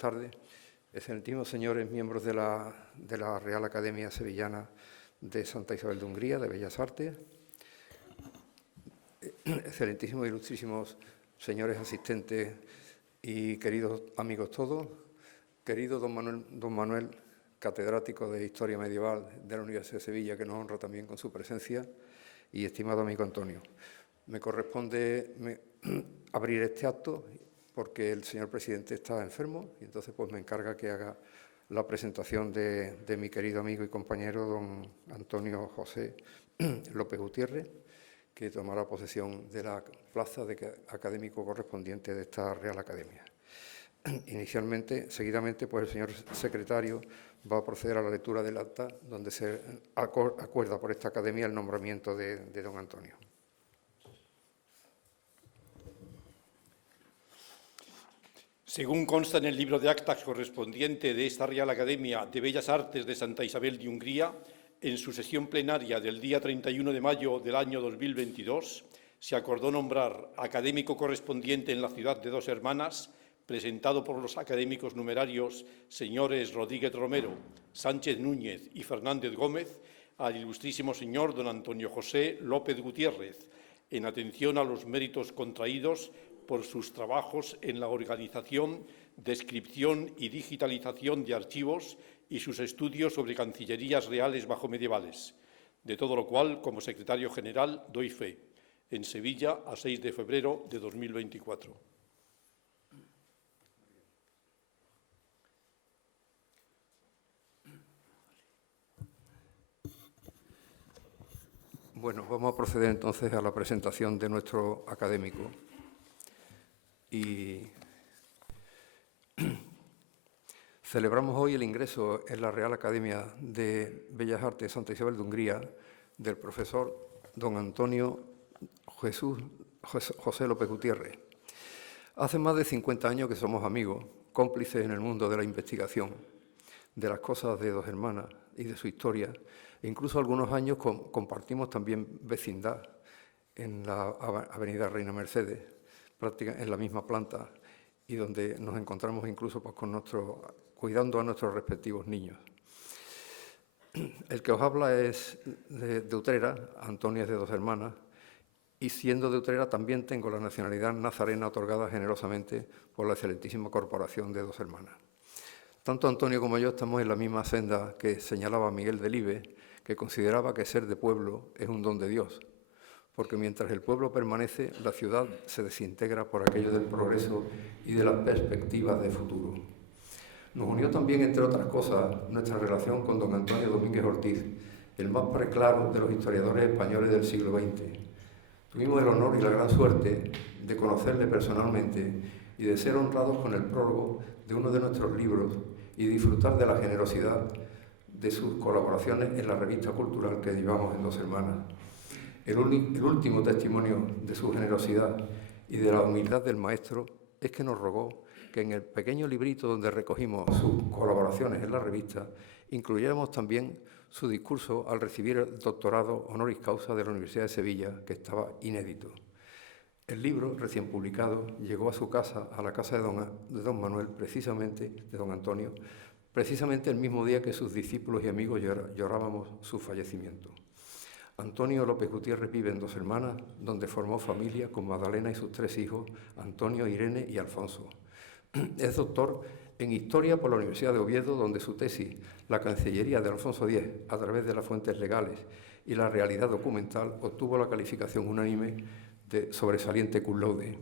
tardes. Excelentísimos señores, miembros de la Real Academia Sevillana de Santa Isabel de Hungría, de Bellas Artes. Excelentísimos e ilustrísimos señores asistentes y queridos amigos todos. Querido don Manuel, catedrático de Historia Medieval de la Universidad de Sevilla, que nos honra también con su presencia, y estimado amigo Antonio. Me corresponde abrir este acto porque el señor presidente está enfermo y entonces pues me encarga que haga la presentación de mi querido amigo y compañero don Antonio José López Gutiérrez, que tomará posesión de la plaza de académico correspondiente de esta Real Academia. Seguidamente, pues el señor secretario va a proceder a la lectura del acta, donde se acuerda por esta academia el nombramiento de don Antonio. Según consta en el libro de actas correspondiente de esta Real Academia de Bellas Artes de Santa Isabel de Hungría, en su sesión plenaria del día 31 de mayo del año 2022, se acordó nombrar académico correspondiente en la ciudad de Dos Hermanas, presentado por los académicos numerarios señores Rodríguez Romero, Sánchez Núñez y Fernández Gómez, al ilustrísimo señor don Antonio José López Gutiérrez, en atención a los méritos contraídos por sus trabajos en la organización, descripción y digitalización de archivos y sus estudios sobre cancillerías reales bajomedievales, de todo lo cual, como secretario general, doy fe, en Sevilla, a 6 de febrero de 2024. Bueno, vamos a proceder entonces a la presentación de nuestro académico. Y celebramos hoy el ingreso en la Real Academia de Bellas Artes de Santa Isabel de Hungría del profesor don Antonio José López Gutiérrez. Hace más de 50 años que somos amigos, cómplices en el mundo de la investigación, de las cosas de Dos Hermanas y de su historia. E incluso algunos años compartimos también vecindad en la avenida Reina Mercedes, prácticamente en la misma planta, y donde nos encontramos incluso pues, cuidando a nuestros respectivos niños. El que os habla es de Utrera, Antonio es de Dos Hermanas, y siendo de Utrera también tengo la nacionalidad nazarena otorgada generosamente por la excelentísima corporación de Dos Hermanas. Tanto Antonio como yo estamos en la misma senda que señalaba Miguel Delibes, que consideraba que ser de pueblo es un don de Dios, porque mientras el pueblo permanece, la ciudad se desintegra por aquello del progreso y de las perspectivas de futuro. Nos unió también, entre otras cosas, nuestra relación con don Antonio Domínguez Ortiz, el más preclaro de los historiadores españoles del siglo XX. Tuvimos el honor y la gran suerte de conocerle personalmente y de ser honrados con el prólogo de uno de nuestros libros y disfrutar de la generosidad de sus colaboraciones en la revista cultural que llevamos en Dos Hermanas. El último testimonio de su generosidad y de la humildad del maestro es que nos rogó que en el pequeño librito donde recogimos sus colaboraciones en la revista incluyéramos también su discurso al recibir el doctorado honoris causa de la Universidad de Sevilla, que estaba inédito. El libro, recién publicado, llegó a su casa, a la casa de don Manuel, de don Antonio, precisamente el mismo día que sus discípulos y amigos llorábamos su fallecimiento. Antonio López Gutiérrez vive en Dos Hermanas, donde formó familia con Magdalena y sus 3 hijos, Antonio, Irene y Alfonso. Es doctor en Historia por la Universidad de Oviedo, donde su tesis, La Cancillería de Alfonso X a través de las fuentes legales y la realidad documental, obtuvo la calificación unánime de sobresaliente cum laude.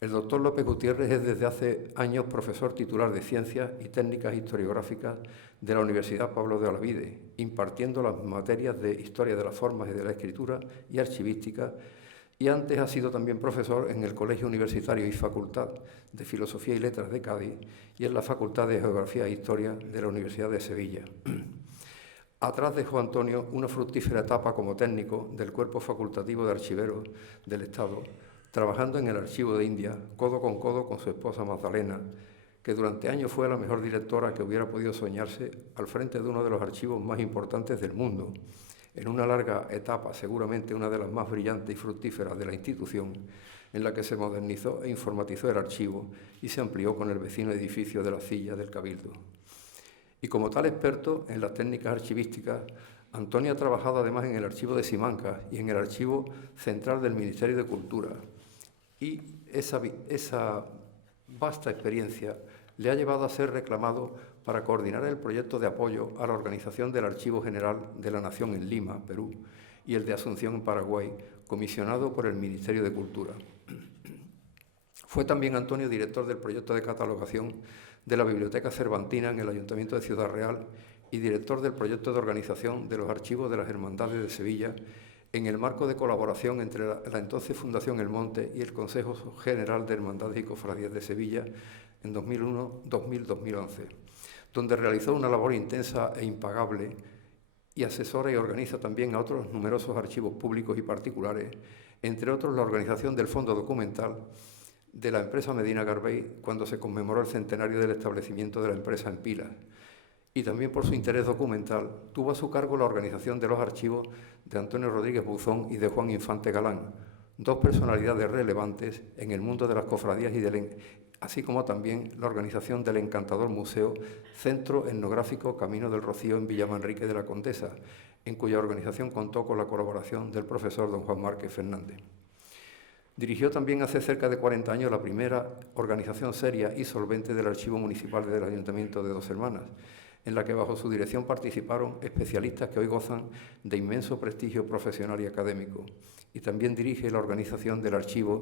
El doctor López Gutiérrez es desde hace años profesor titular de Ciencias y Técnicas Historiográficas de la Universidad Pablo de Olavide, impartiendo las materias de Historia de las Formas y de la Escritura y Archivística, y antes ha sido también profesor en el Colegio Universitario y Facultad de Filosofía y Letras de Cádiz y en la Facultad de Geografía e Historia de la Universidad de Sevilla. Atrás dejó Antonio una fructífera etapa como técnico del Cuerpo Facultativo de Archiveros del Estado, trabajando en el Archivo de India, codo con su esposa Magdalena, que durante años fue la mejor directora que hubiera podido soñarse al frente de uno de los archivos más importantes del mundo, en una larga etapa, seguramente una de las más brillantes y fructíferas de la institución, en la que se modernizó e informatizó el archivo y se amplió con el vecino edificio de la Silla del Cabildo. Y como tal experto en las técnicas archivísticas, Antonio ha trabajado además en el archivo de Simancas y en el archivo central del Ministerio de Cultura. Y esa vasta experiencia le ha llevado a ser reclamado para coordinar el proyecto de apoyo a la organización del Archivo General de la Nación en Lima, Perú, y el de Asunción en Paraguay, comisionado por el Ministerio de Cultura. Fue también Antonio director del proyecto de catalogación de la Biblioteca Cervantina en el Ayuntamiento de Ciudad Real y director del proyecto de organización de los archivos de las Hermandades de Sevilla en el marco de colaboración entre la entonces Fundación El Monte y el Consejo General de Hermandades y Cofradías de Sevilla en 2001-2011, donde realizó una labor intensa e impagable y asesora y organiza también a otros numerosos archivos públicos y particulares, entre otros la organización del Fondo Documental de la empresa Medina Garbey cuando se conmemoró el centenario del establecimiento de la empresa en Pilas. Y también por su interés documental, tuvo a su cargo la organización de los archivos de Antonio Rodríguez Buzón y de Juan Infante Galán, dos personalidades relevantes en el mundo de las cofradías así como también la organización del encantador museo Centro Etnográfico Camino del Rocío en Villamanrique de la Condesa, en cuya organización contó con la colaboración del profesor don Juan Márquez Fernández. Dirigió también hace cerca de 40 años la primera organización seria y solvente del Archivo Municipal del Ayuntamiento de Dos Hermanas, en la que bajo su dirección participaron especialistas que hoy gozan de inmenso prestigio profesional y académico. Y también dirige la organización del archivo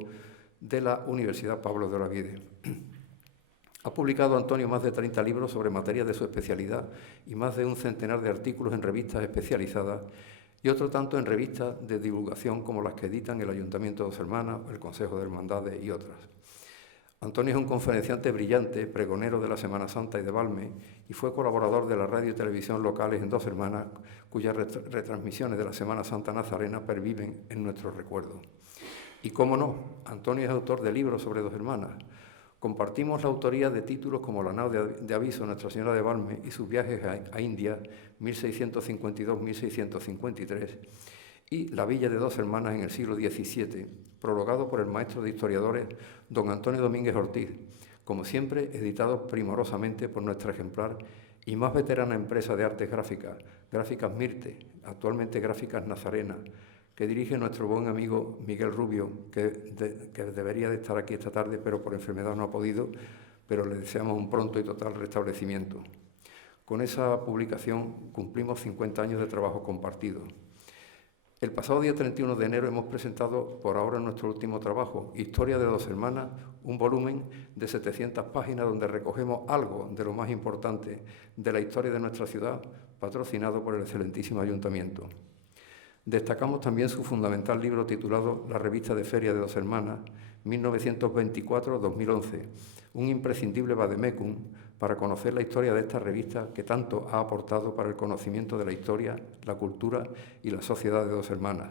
de la Universidad Pablo de Olavide. Ha publicado Antonio más de 30 libros sobre materias de su especialidad y más de un centenar de artículos en revistas especializadas y otro tanto en revistas de divulgación como las que editan el Ayuntamiento de Dos Hermanas, el Consejo de Hermandades y otras. Antonio es un conferenciante brillante, pregonero de la Semana Santa y de Valme, y fue colaborador de la radio y televisión locales en Dos Hermanas, cuyas retransmisiones de la Semana Santa nazarena perviven en nuestros recuerdos. Y cómo no, Antonio es autor de libros sobre Dos Hermanas. Compartimos la autoría de títulos como La nao de aviso Nuestra Señora de Valme y sus viajes a India, 1652-1653, y La Villa de Dos Hermanas en el siglo XVII, prologado por el maestro de historiadores don Antonio Domínguez Ortiz, como siempre editado primorosamente por nuestra ejemplar y más veterana empresa de artes gráficas, Gráficas Mirte, actualmente Gráficas Nazarena, que dirige nuestro buen amigo Miguel Rubio, que debería de estar aquí esta tarde, pero por enfermedad no ha podido, pero le deseamos un pronto y total restablecimiento. Con esa publicación cumplimos 50 años de trabajo compartido. El pasado día 31 de enero hemos presentado por ahora nuestro último trabajo, Historia de Dos Hermanas, un volumen de 700 páginas donde recogemos algo de lo más importante de la historia de nuestra ciudad, patrocinado por el excelentísimo Ayuntamiento. Destacamos también su fundamental libro titulado La Revista de Feria de Dos Hermanas, 1924-2011, un imprescindible vademecum para conocer la historia de esta revista que tanto ha aportado para el conocimiento de la historia, la cultura y la sociedad de Dos Hermanas.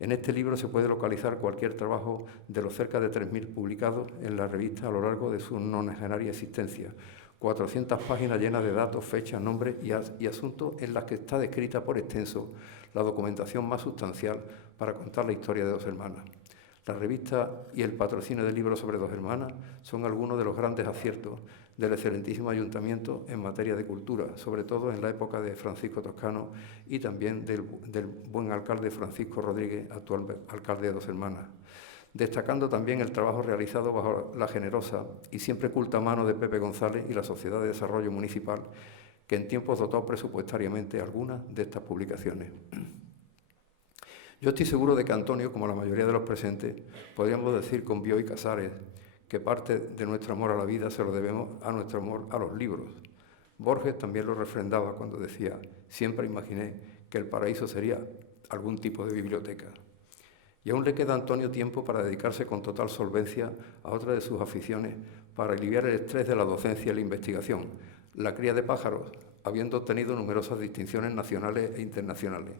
En este libro se puede localizar cualquier trabajo de los cerca de 3.000 publicados en la revista a lo largo de su nonagenaria existencia. 400 páginas llenas de datos, fechas, nombres y asuntos en las que está descrita por extenso la documentación más sustancial para contar la historia de Dos Hermanas. La revista y el patrocinio de libros sobre Dos Hermanas son algunos de los grandes aciertos del excelentísimo Ayuntamiento en materia de cultura, sobre todo en la época de Francisco Toscano y también del buen alcalde Francisco Rodríguez, actual alcalde de Dos Hermanas. Destacando también el trabajo realizado bajo la generosa y siempre culta mano de Pepe González y la Sociedad de Desarrollo Municipal, que en tiempos dotó presupuestariamente algunas de estas publicaciones. Yo estoy seguro de que Antonio, como la mayoría de los presentes, podríamos decir con Bioy Casares que parte de nuestro amor a la vida se lo debemos a nuestro amor a los libros. Borges también lo refrendaba cuando decía: siempre imaginé que el paraíso sería algún tipo de biblioteca. Y aún le queda a Antonio tiempo para dedicarse con total solvencia a otra de sus aficiones para aliviar el estrés de la docencia y la investigación, la cría de pájaros, habiendo obtenido numerosas distinciones nacionales e internacionales.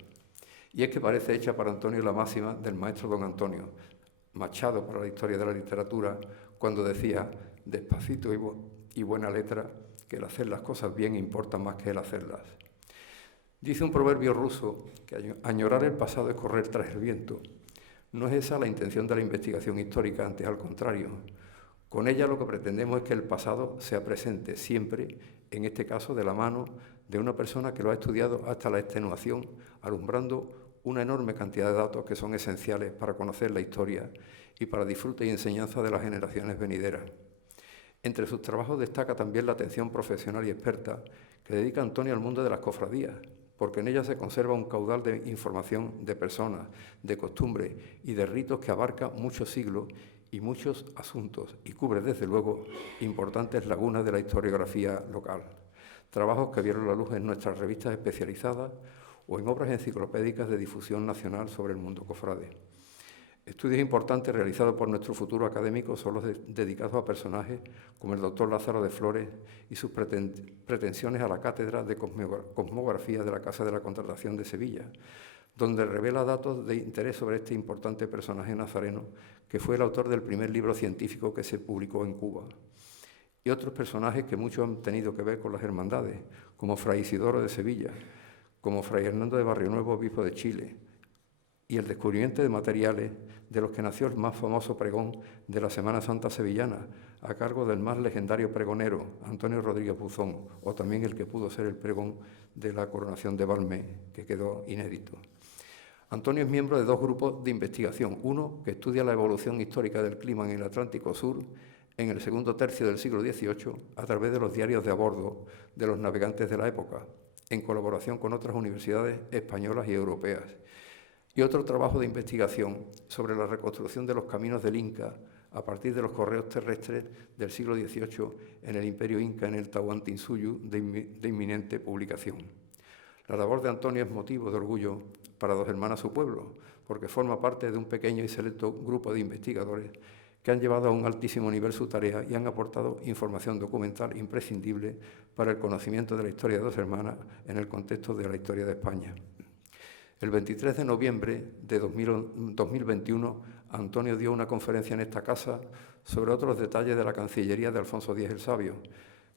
Y es que parece hecha para Antonio la máxima del maestro don Antonio, Machado para la historia de la literatura, cuando decía: despacito y buena letra, que el hacer las cosas bien importa más que el hacerlas. Dice un proverbio ruso que añorar el pasado es correr tras el viento. No es esa la intención de la investigación histórica, antes al contrario. Con ella lo que pretendemos es que el pasado sea presente siempre, en este caso de la mano de una persona que lo ha estudiado hasta la extenuación, alumbrando una enorme cantidad de datos que son esenciales para conocer la historia y para disfrute y enseñanza de las generaciones venideras. Entre sus trabajos destaca también la atención profesional y experta que dedica Antonio al mundo de las cofradías, porque en ella se conserva un caudal de información de personas, de costumbres y de ritos que abarca muchos siglos y muchos asuntos, y cubre, desde luego, importantes lagunas de la historiografía local. Trabajos que vieron la luz en nuestras revistas especializadas o en obras enciclopédicas de difusión nacional sobre el mundo cofrade. Estudios importantes realizados por nuestro futuro académico son los dedicados a personajes como el doctor Lázaro de Flores y sus pretensiones a la cátedra de cosmografía de la Casa de la Contratación de Sevilla, donde revela datos de interés sobre este importante personaje nazareno, que fue el autor del primer libro científico que se publicó en Cuba. Y otros personajes que mucho han tenido que ver con las hermandades, como Fray Isidoro de Sevilla, como Fray Hernando de Barrionuevo, obispo de Chile, y el descubrimiento de materiales de los que nació el más famoso pregón de la Semana Santa sevillana, a cargo del más legendario pregonero, Antonio Rodríguez Buzón, o también el que pudo ser el pregón de la coronación de Valmé, que quedó inédito. Antonio es miembro de dos grupos de investigación, uno que estudia la evolución histórica del clima en el Atlántico Sur en el segundo tercio del siglo XVIII a través de los diarios de a bordo de los navegantes de la época, en colaboración con otras universidades españolas y europeas, y otro trabajo de investigación sobre la reconstrucción de los caminos del Inca a partir de los correos terrestres del siglo XVIII en el Imperio Inca en el Tahuantinsuyo, de inminente publicación. La labor de Antonio es motivo de orgullo para Dos Hermanas su pueblo, porque forma parte de un pequeño y selecto grupo de investigadores que han llevado a un altísimo nivel su tarea y han aportado información documental imprescindible para el conocimiento de la historia de Dos Hermanas en el contexto de la historia de España. El 23 de noviembre de 2021, Antonio dio una conferencia en esta casa sobre otros detalles de la Cancillería de Alfonso X el Sabio,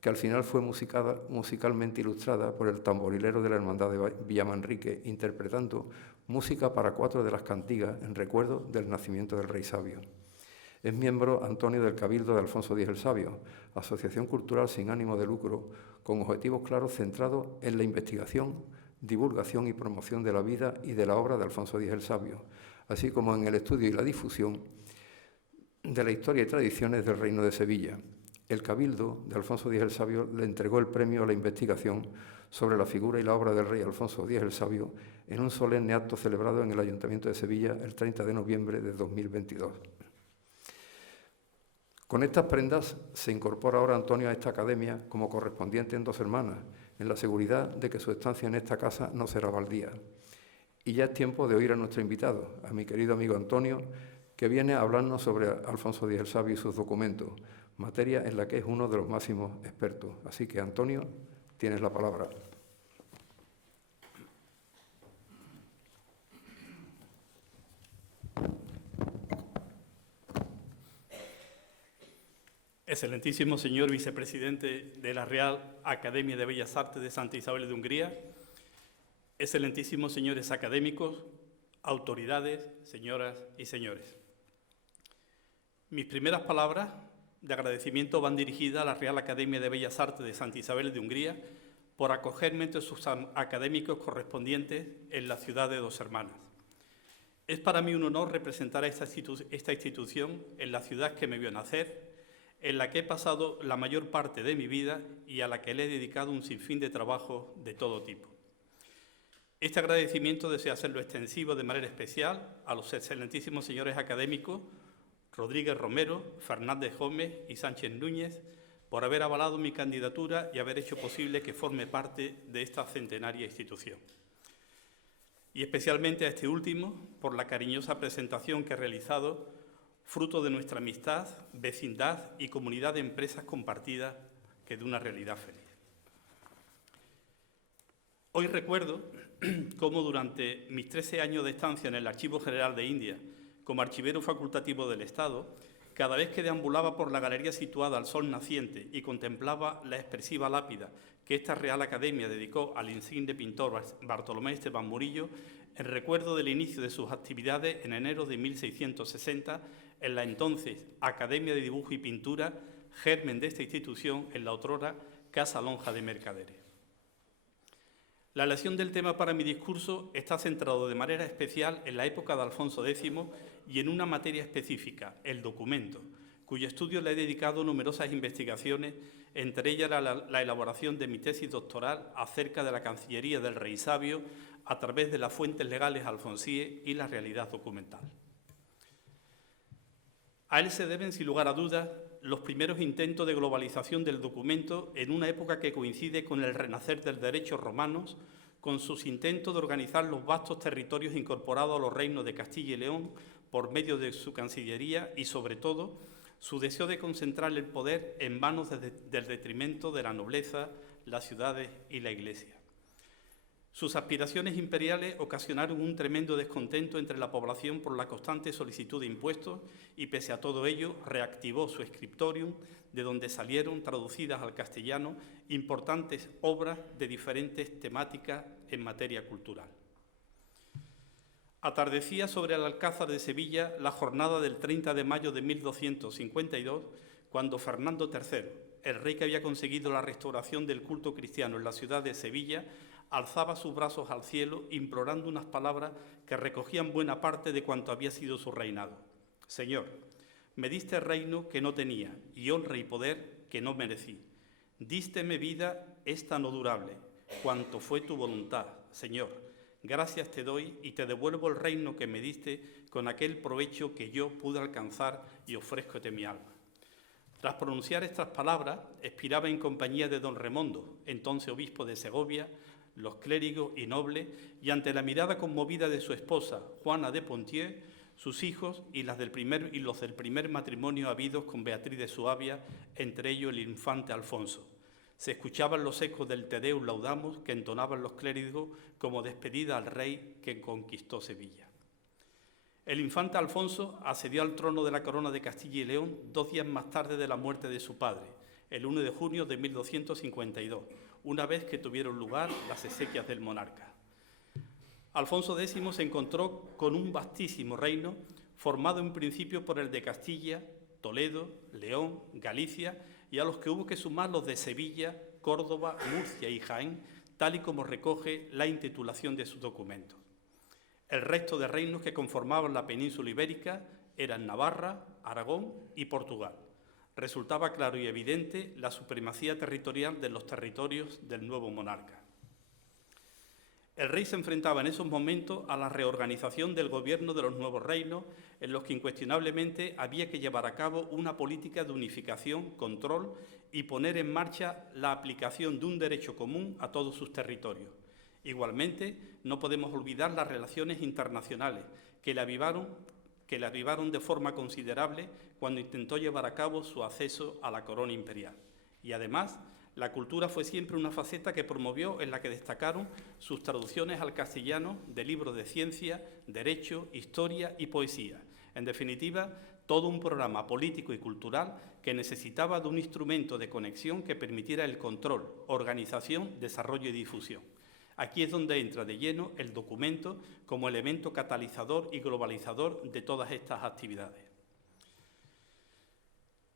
que al final fue musicalmente ilustrada por el tamborilero de la Hermandad de Villamanrique, interpretando música para 4 de las cantigas en recuerdo del nacimiento del Rey Sabio. Es miembro Antonio del Cabildo de Alfonso X el Sabio, asociación cultural sin ánimo de lucro, con objetivos claros centrados en la investigación, divulgación y promoción de la vida y de la obra de Alfonso X el Sabio, así como en el estudio y la difusión de la historia y tradiciones del Reino de Sevilla. El Cabildo de Alfonso X el Sabio le entregó el premio a la investigación sobre la figura y la obra del rey Alfonso X el Sabio en un solemne acto celebrado en el Ayuntamiento de Sevilla el 30 de noviembre de 2022. Con estas prendas se incorpora ahora Antonio a esta academia como correspondiente en Dos Hermanas, en la seguridad de que su estancia en esta casa no será baldía. Y ya es tiempo de oír a nuestro invitado, a mi querido amigo Antonio, que viene a hablarnos sobre Alfonso X el Sabio y sus documentos, materia en la que es uno de los máximos expertos. Así que, Antonio, tienes la palabra. Excelentísimo señor vicepresidente de la Real Academia de Bellas Artes de Santa Isabel de Hungría, excelentísimos señores académicos, autoridades, señoras y señores. Mis primeras palabras de agradecimiento van dirigidas a la Real Academia de Bellas Artes de Santa Isabel de Hungría por acogerme entre sus académicos correspondientes en la ciudad de Dos Hermanas. Es para mí un honor representar a esta institución en la ciudad que me vio nacer, en la que he pasado la mayor parte de mi vida y a la que le he dedicado un sinfín de trabajo de todo tipo. Este agradecimiento deseo hacerlo extensivo de manera especial a los excelentísimos señores académicos Rodríguez Romero, Fernández Gómez y Sánchez Núñez por haber avalado mi candidatura y haber hecho posible que forme parte de esta centenaria institución. Y especialmente a este último por la cariñosa presentación que he realizado, fruto de nuestra amistad, vecindad y comunidad de empresas compartidas que de una realidad feliz. Hoy recuerdo cómo durante mis 13 años de estancia en el Archivo General de India, como archivero facultativo del Estado, cada vez que deambulaba por la galería situada al sol naciente y contemplaba la expresiva lápida que esta Real Academia dedicó al insigne pintor Bartolomé Esteban Murillo, en recuerdo del inicio de sus actividades en enero de 1660 en la entonces Academia de Dibujo y Pintura, germen de esta institución en la otrora Casa Lonja de Mercaderes. La elección del tema para mi discurso está centrado de manera especial en la época de Alfonso X y en una materia específica, el documento, cuyo estudio le he dedicado numerosas investigaciones, entre ellas la elaboración de mi tesis doctoral acerca de la Cancillería del Rey Sabio a través de las fuentes legales alfonsíes y la realidad documental. A él se deben, sin lugar a dudas, los primeros intentos de globalización del documento en una época que coincide con el renacer del derecho romano, con sus intentos de organizar los vastos territorios incorporados a los reinos de Castilla y León por medio de su Cancillería y, sobre todo, su deseo de concentrar el poder en manos del detrimento de la nobleza, las ciudades y la Iglesia. Sus aspiraciones imperiales ocasionaron un tremendo descontento entre la población por la constante solicitud de impuestos y, pese a todo ello, reactivó su scriptorium, de donde salieron, traducidas al castellano, importantes obras de diferentes temáticas en materia cultural. Atardecía sobre el Alcázar de Sevilla la jornada del 30 de mayo de 1252, cuando Fernando III, el rey que había conseguido la restauración del culto cristiano en la ciudad de Sevilla, alzaba sus brazos al cielo implorando unas palabras que recogían buena parte de cuanto había sido su reinado. Señor, me diste reino que no tenía y honra y poder que no merecí. Dísteme vida esta no durable, cuanto fue tu voluntad, Señor. Gracias te doy y te devuelvo el reino que me diste con aquel provecho que yo pude alcanzar y ofrézcote mi alma. Tras pronunciar estas palabras, expiraba en compañía de don Remondo, entonces obispo de Segovia, los clérigos y nobles, y ante la mirada conmovida de su esposa, Juana de Ponthieu, sus hijos y los del primer matrimonio habidos con Beatriz de Suabia, entre ellos el infante Alfonso. Se escuchaban los ecos del Te Deum Laudamus que entonaban los clérigos como despedida al rey que conquistó Sevilla. El infante Alfonso ascendió al trono de la corona de Castilla y León 2 días más tarde de la muerte de su padre, el 1 de junio de 1252, una vez que tuvieron lugar las exequias del monarca. Alfonso X se encontró con un vastísimo reino formado en principio por el de Castilla, Toledo, León, Galicia y a los que hubo que sumar los de Sevilla, Córdoba, Murcia y Jaén, tal y como recoge la intitulación de sus documentos. El resto de reinos que conformaban la península ibérica eran Navarra, Aragón y Portugal. Resultaba claro y evidente la supremacía territorial de los territorios del nuevo monarca. El rey se enfrentaba en esos momentos a la reorganización del gobierno de los nuevos reinos, en los que incuestionablemente había que llevar a cabo una política de unificación, control y poner en marcha la aplicación de un derecho común a todos sus territorios. Igualmente, no podemos olvidar las relaciones internacionales que la avivaron de forma considerable cuando intentó llevar a cabo su acceso a la corona imperial. Y además, la cultura fue siempre una faceta que promovió, en la que destacaron sus traducciones al castellano de libros de ciencia, derecho, historia y poesía. En definitiva, todo un programa político y cultural que necesitaba de un instrumento de conexión que permitiera el control, organización, desarrollo y difusión. Aquí es donde entra de lleno el documento como elemento catalizador y globalizador de todas estas actividades.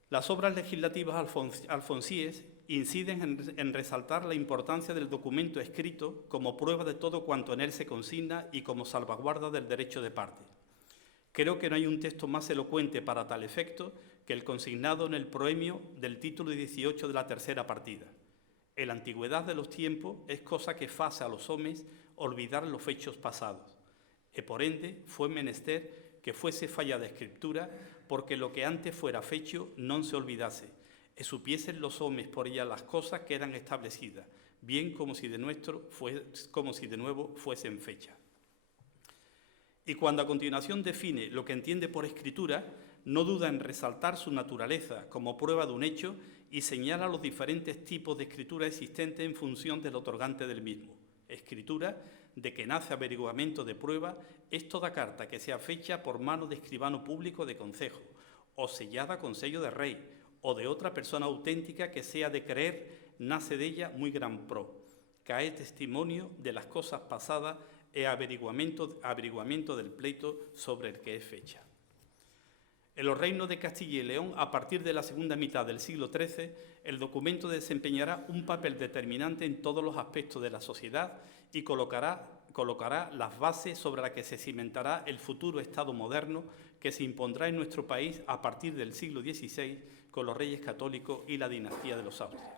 Las obras legislativas alfonsíes inciden en resaltar la importancia del documento escrito como prueba de todo cuanto en él se consigna y como salvaguarda del derecho de parte. Creo que no hay un texto más elocuente para tal efecto que el consignado en el proemio del título 18 de la tercera partida. En la antigüedad de los tiempos es cosa que face a los homes olvidar los fechos pasados. E por ende fue menester que fuese fallada escritura, porque lo que antes fuera fecho non se olvidase, e supiesen los homes por ella las cosas que eran establecidas, bien como si de nuevo fuesen fecha. Y cuando a continuación define lo que entiende por escritura, no duda en resaltar su naturaleza como prueba de un hecho y señala los diferentes tipos de escritura existentes en función del otorgante del mismo. Escritura de que nace averiguamiento de prueba es toda carta que sea fecha por mano de escribano público de concejo, o sellada con sello de rey, o de otra persona auténtica que sea de creer, nace de ella muy gran pro. Cae testimonio de las cosas pasadas e averiguamiento del pleito sobre el que es fecha. En los reinos de Castilla y León, a partir de la segunda mitad del siglo XIII, el documento desempeñará un papel determinante en todos los aspectos de la sociedad y colocará las bases sobre las que se cimentará el futuro Estado moderno que se impondrá en nuestro país a partir del siglo XVI con los reyes católicos y la dinastía de los Austrias.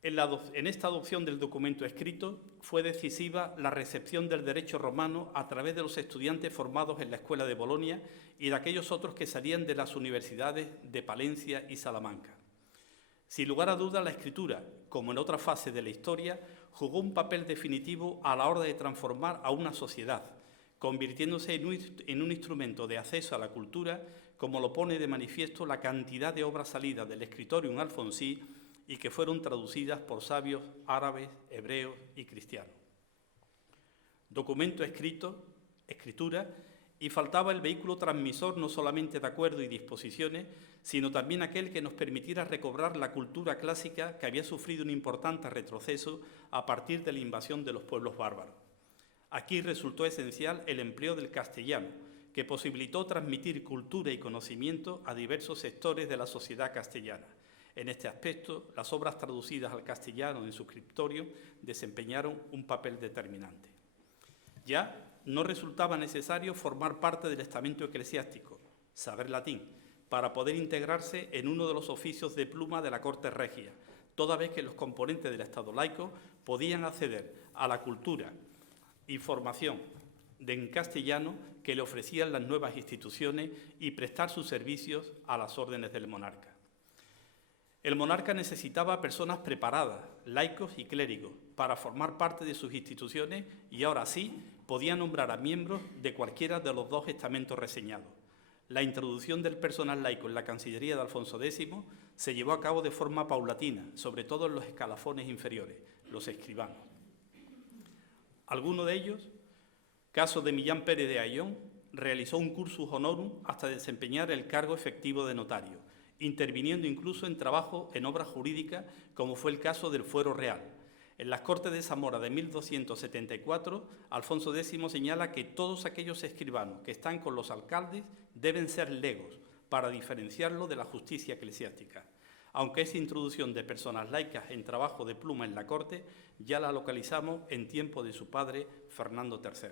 En esta adopción del documento escrito fue decisiva la recepción del derecho romano a través de los estudiantes formados en la Escuela de Bolonia y de aquellos otros que salían de las universidades de Palencia y Salamanca. Sin lugar a dudas, la escritura, como en otra fase de la historia, jugó un papel definitivo a la hora de transformar a una sociedad, convirtiéndose en un instrumento de acceso a la cultura, como lo pone de manifiesto la cantidad de obras salidas del Scriptorium Alfonsí y que fueron traducidas por sabios árabes, hebreos y cristianos. Documento escrito, escritura, y faltaba el vehículo transmisor no solamente de acuerdo y disposiciones, sino también aquel que nos permitiera recobrar la cultura clásica que había sufrido un importante retroceso a partir de la invasión de los pueblos bárbaros. Aquí resultó esencial el empleo del castellano, que posibilitó transmitir cultura y conocimiento a diversos sectores de la sociedad castellana. En este aspecto, las obras traducidas al castellano en su scriptorium desempeñaron un papel determinante. Ya no resultaba necesario formar parte del estamento eclesiástico, saber latín, para poder integrarse en uno de los oficios de pluma de la corte regia, toda vez que los componentes del Estado laico podían acceder a la cultura y formación en castellano que le ofrecían las nuevas instituciones y prestar sus servicios a las órdenes del monarca. El monarca necesitaba personas preparadas, laicos y clérigos, para formar parte de sus instituciones y ahora sí podía nombrar a miembros de cualquiera de los dos estamentos reseñados. La introducción del personal laico en la Cancillería de Alfonso X se llevó a cabo de forma paulatina, sobre todo en los escalafones inferiores, los escribanos. Alguno de ellos, caso de Millán Pérez de Ayllón, realizó un cursus honorum hasta desempeñar el cargo efectivo de notario, interviniendo incluso en trabajo en obras jurídicas, como fue el caso del Fuero Real. En las Cortes de Zamora de 1274, Alfonso X señala que todos aquellos escribanos que están con los alcaldes deben ser legos, para diferenciarlo de la justicia eclesiástica, aunque esa introducción de personas laicas en trabajo de pluma en la corte ya la localizamos en tiempo de su padre, Fernando III.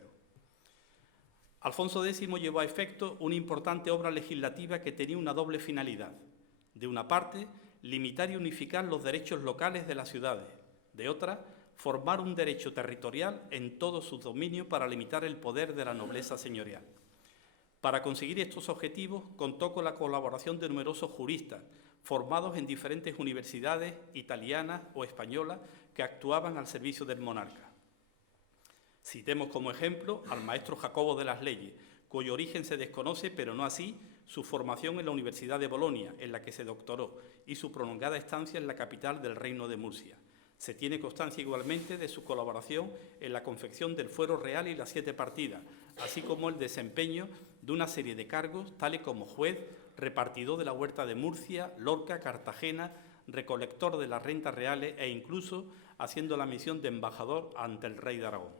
Alfonso X llevó a efecto una importante obra legislativa que tenía una doble finalidad. De una parte, limitar y unificar los derechos locales de las ciudades. De otra, formar un derecho territorial en todos sus dominios para limitar el poder de la nobleza señorial. Para conseguir estos objetivos, contó con la colaboración de numerosos juristas, formados en diferentes universidades italianas o españolas que actuaban al servicio del monarca. Citemos como ejemplo al maestro Jacobo de las Leyes, cuyo origen se desconoce, pero no así su formación en la Universidad de Bolonia, en la que se doctoró, y su prolongada estancia en la capital del Reino de Murcia. Se tiene constancia igualmente de su colaboración en la confección del Fuero Real y las 7 partidas, así como el desempeño de una serie de cargos, tales como juez, repartidor de la Huerta de Murcia, Lorca, Cartagena, recolector de las rentas reales e incluso haciendo la misión de embajador ante el rey de Aragón.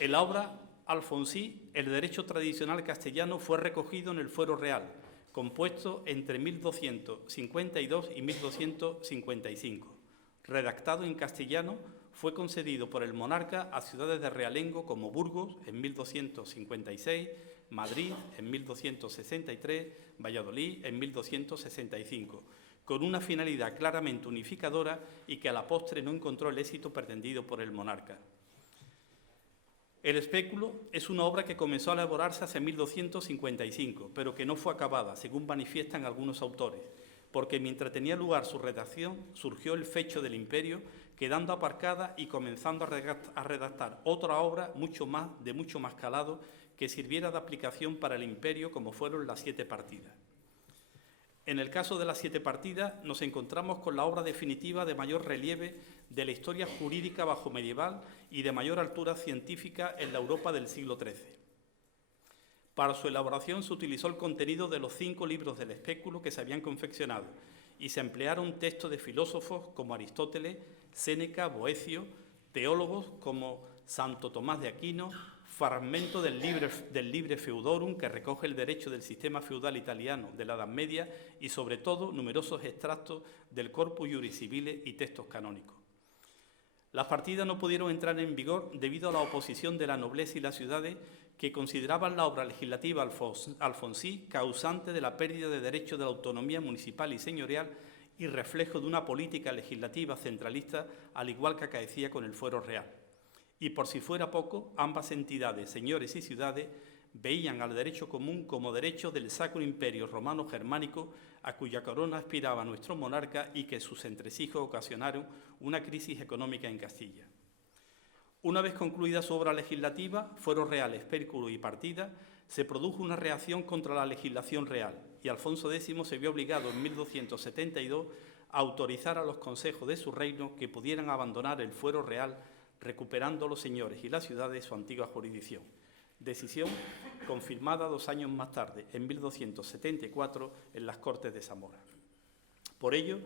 En la obra Alfonsí, el derecho tradicional castellano fue recogido en el Fuero Real, compuesto entre 1252 y 1255. Redactado en castellano, fue concedido por el monarca a ciudades de realengo como Burgos en 1256, Madrid en 1263, Valladolid en 1265, con una finalidad claramente unificadora y que a la postre no encontró el éxito pretendido por el monarca. El espéculo es una obra que comenzó a elaborarse hacia 1255, pero que no fue acabada, según manifiestan algunos autores, porque mientras tenía lugar su redacción surgió el fecho del imperio, quedando aparcada y comenzando a redactar otra obra de mucho más calado que sirviera de aplicación para el imperio, como fueron las 7 partidas. En el caso de las 7 partidas nos encontramos con la obra definitiva de mayor relieve de la historia jurídica bajomedieval y de mayor altura científica en la Europa del siglo XIII. Para su elaboración se utilizó el contenido de los 5 libros del espéculo que se habían confeccionado y se emplearon textos de filósofos como Aristóteles, Séneca, Boecio, Teólogos como Santo Tomás de Aquino, fragmento del Libre Feudorum, que recoge el derecho del sistema feudal italiano de la Edad Media, y sobre todo numerosos extractos del Corpus Iuris Civile y textos canónicos. Las partidas no pudieron entrar en vigor debido a la oposición de la nobleza y las ciudades, que consideraban la obra legislativa alfonsí causante de la pérdida de derechos de la autonomía municipal y señorial y reflejo de una política legislativa centralista, al igual que acaecía con el fuero real. Y por si fuera poco, ambas entidades, señores y ciudades, veían al derecho común como derecho del Sacro Imperio Romano Germánico, a cuya corona aspiraba nuestro monarca, y que sus entresijos ocasionaron una crisis económica en Castilla. Una vez concluida su obra legislativa, fueros reales, pérculo y partida, se produjo una reacción contra la legislación real, y Alfonso X se vio obligado en 1272 a autorizar a los consejos de su reino que pudieran abandonar el fuero real, recuperando los señores y las ciudades su antigua jurisdicción. Decisión confirmada 2 años más tarde, en 1274, en las Cortes de Zamora. Por ello,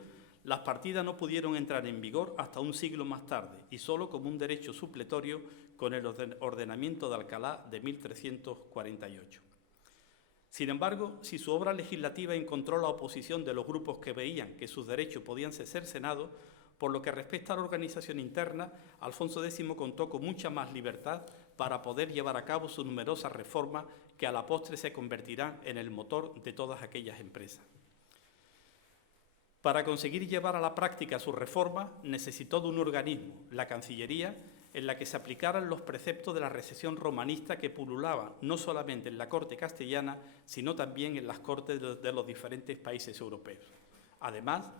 las partidas no pudieron entrar en vigor hasta un siglo más tarde, y solo como un derecho supletorio con el ordenamiento de Alcalá de 1348. Sin embargo, si su obra legislativa encontró la oposición de los grupos que veían que sus derechos podían ser cercenados, por lo que respecta a la organización interna, Alfonso X contó con mucha más libertad para poder llevar a cabo sus numerosas reformas, que a la postre se convertirán en el motor de todas aquellas empresas. Para conseguir llevar a la práctica sus reformas, necesitó de un organismo, la Cancillería, en la que se aplicaran los preceptos de la recesión romanista que pululaban no solamente en la corte castellana, sino también en las cortes de los diferentes países europeos. Además,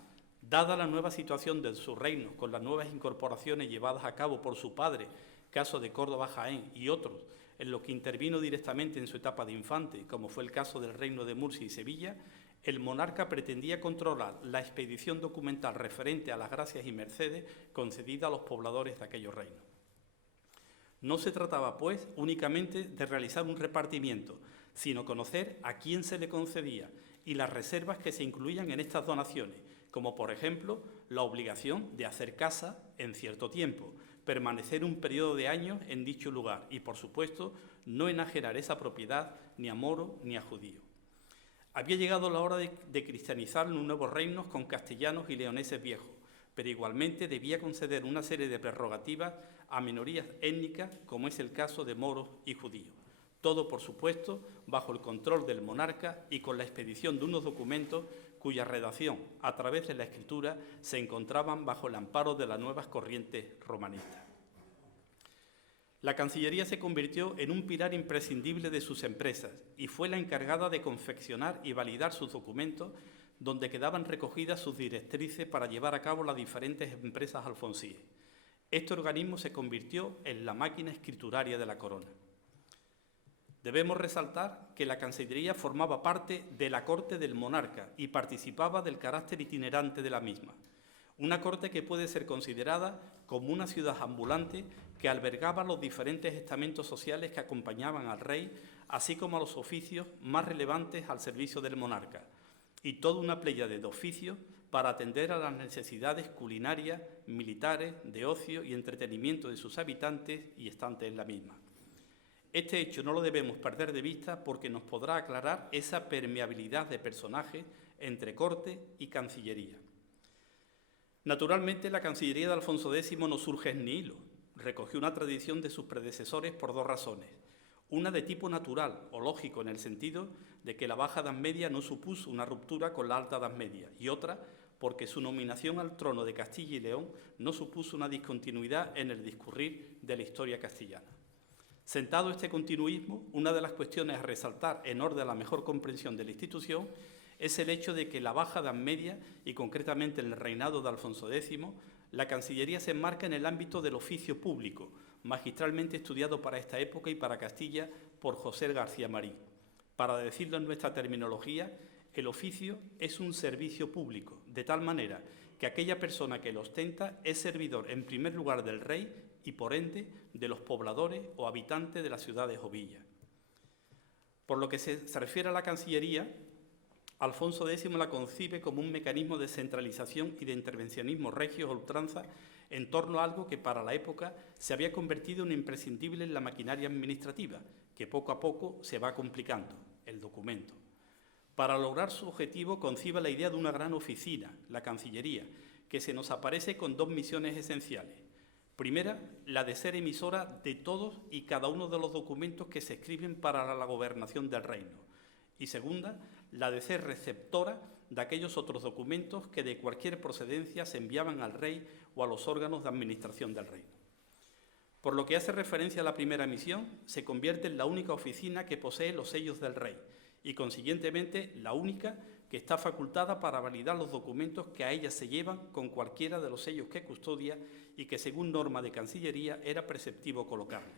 dada la nueva situación de su reino, con las nuevas incorporaciones llevadas a cabo por su padre, caso de Córdoba, Jaén y otros, en lo que intervino directamente en su etapa de infante, como fue el caso del reino de Murcia y Sevilla, el monarca pretendía controlar la expedición documental referente a las gracias y mercedes concedidas a los pobladores de aquellos reinos. No se trataba, pues, únicamente de realizar un repartimiento, sino conocer a quién se le concedía y las reservas que se incluían en estas donaciones, como por ejemplo la obligación de hacer casa en cierto tiempo, permanecer un periodo de años en dicho lugar y, por supuesto, no enajenar esa propiedad ni a moro ni a judío. Había llegado la hora de cristianizar los nuevos reinos con castellanos y leoneses viejos, pero igualmente debía conceder una serie de prerrogativas a minorías étnicas, como es el caso de moros y judíos. Todo, por supuesto, bajo el control del monarca y con la expedición de unos documentos cuya redacción, a través de la escritura, se encontraban bajo el amparo de las nuevas corrientes romanistas. La Cancillería se convirtió en un pilar imprescindible de sus empresas y fue la encargada de confeccionar y validar sus documentos, donde quedaban recogidas sus directrices para llevar a cabo las diferentes empresas alfonsíes. Este organismo se convirtió en la máquina escrituraria de la corona. Debemos resaltar que la Cancillería formaba parte de la corte del monarca y participaba del carácter itinerante de la misma. Una corte que puede ser considerada como una ciudad ambulante que albergaba los diferentes estamentos sociales que acompañaban al rey, así como a los oficios más relevantes al servicio del monarca, y toda una pléyade de oficios para atender a las necesidades culinarias, militares, de ocio y entretenimiento de sus habitantes y estantes en la misma. Este hecho no lo debemos perder de vista porque nos podrá aclarar esa permeabilidad de personajes entre corte y Cancillería. Naturalmente, la Cancillería de Alfonso X no surge en hilo. Recogió una tradición de sus predecesores por dos razones. Una de tipo natural o lógico, en el sentido de que la Baja Edad Media no supuso una ruptura con la Alta Edad Media, y otra porque su nominación al trono de Castilla y León no supuso una discontinuidad en el discurrir de la historia castellana. Sentado este continuismo, una de las cuestiones a resaltar en orden a la mejor comprensión de la institución es el hecho de que la Baja Edad Media, y concretamente en el reinado de Alfonso X, la Cancillería se enmarca en el ámbito del oficio público, magistralmente estudiado para esta época y para Castilla por José García Marín. Para decirlo en nuestra terminología, el oficio es un servicio público, de tal manera que aquella persona que lo ostenta es servidor en primer lugar del rey y, por ende, de los pobladores o habitantes de las ciudades o villas. Por lo que se refiere a la Cancillería, Alfonso X la concibe como un mecanismo de centralización y de intervencionismo regio a ultranza en torno a algo que para la época se había convertido en imprescindible en la maquinaria administrativa, que poco a poco se va complicando, el documento. Para lograr su objetivo concibe la idea de una gran oficina, la Cancillería, que se nos aparece con dos misiones esenciales. Primera, la de ser emisora de todos y cada uno de los documentos que se escriben para la gobernación del reino. Y segunda, la de ser receptora de aquellos otros documentos que de cualquier procedencia se enviaban al rey o a los órganos de administración del reino. Por lo que hace referencia a la primera misión, se convierte en la única oficina que posee los sellos del rey y, consiguientemente, la única que está facultada para validar los documentos que a ella se llevan con cualquiera de los sellos que custodia y que, según norma de Cancillería, era preceptivo colocarle.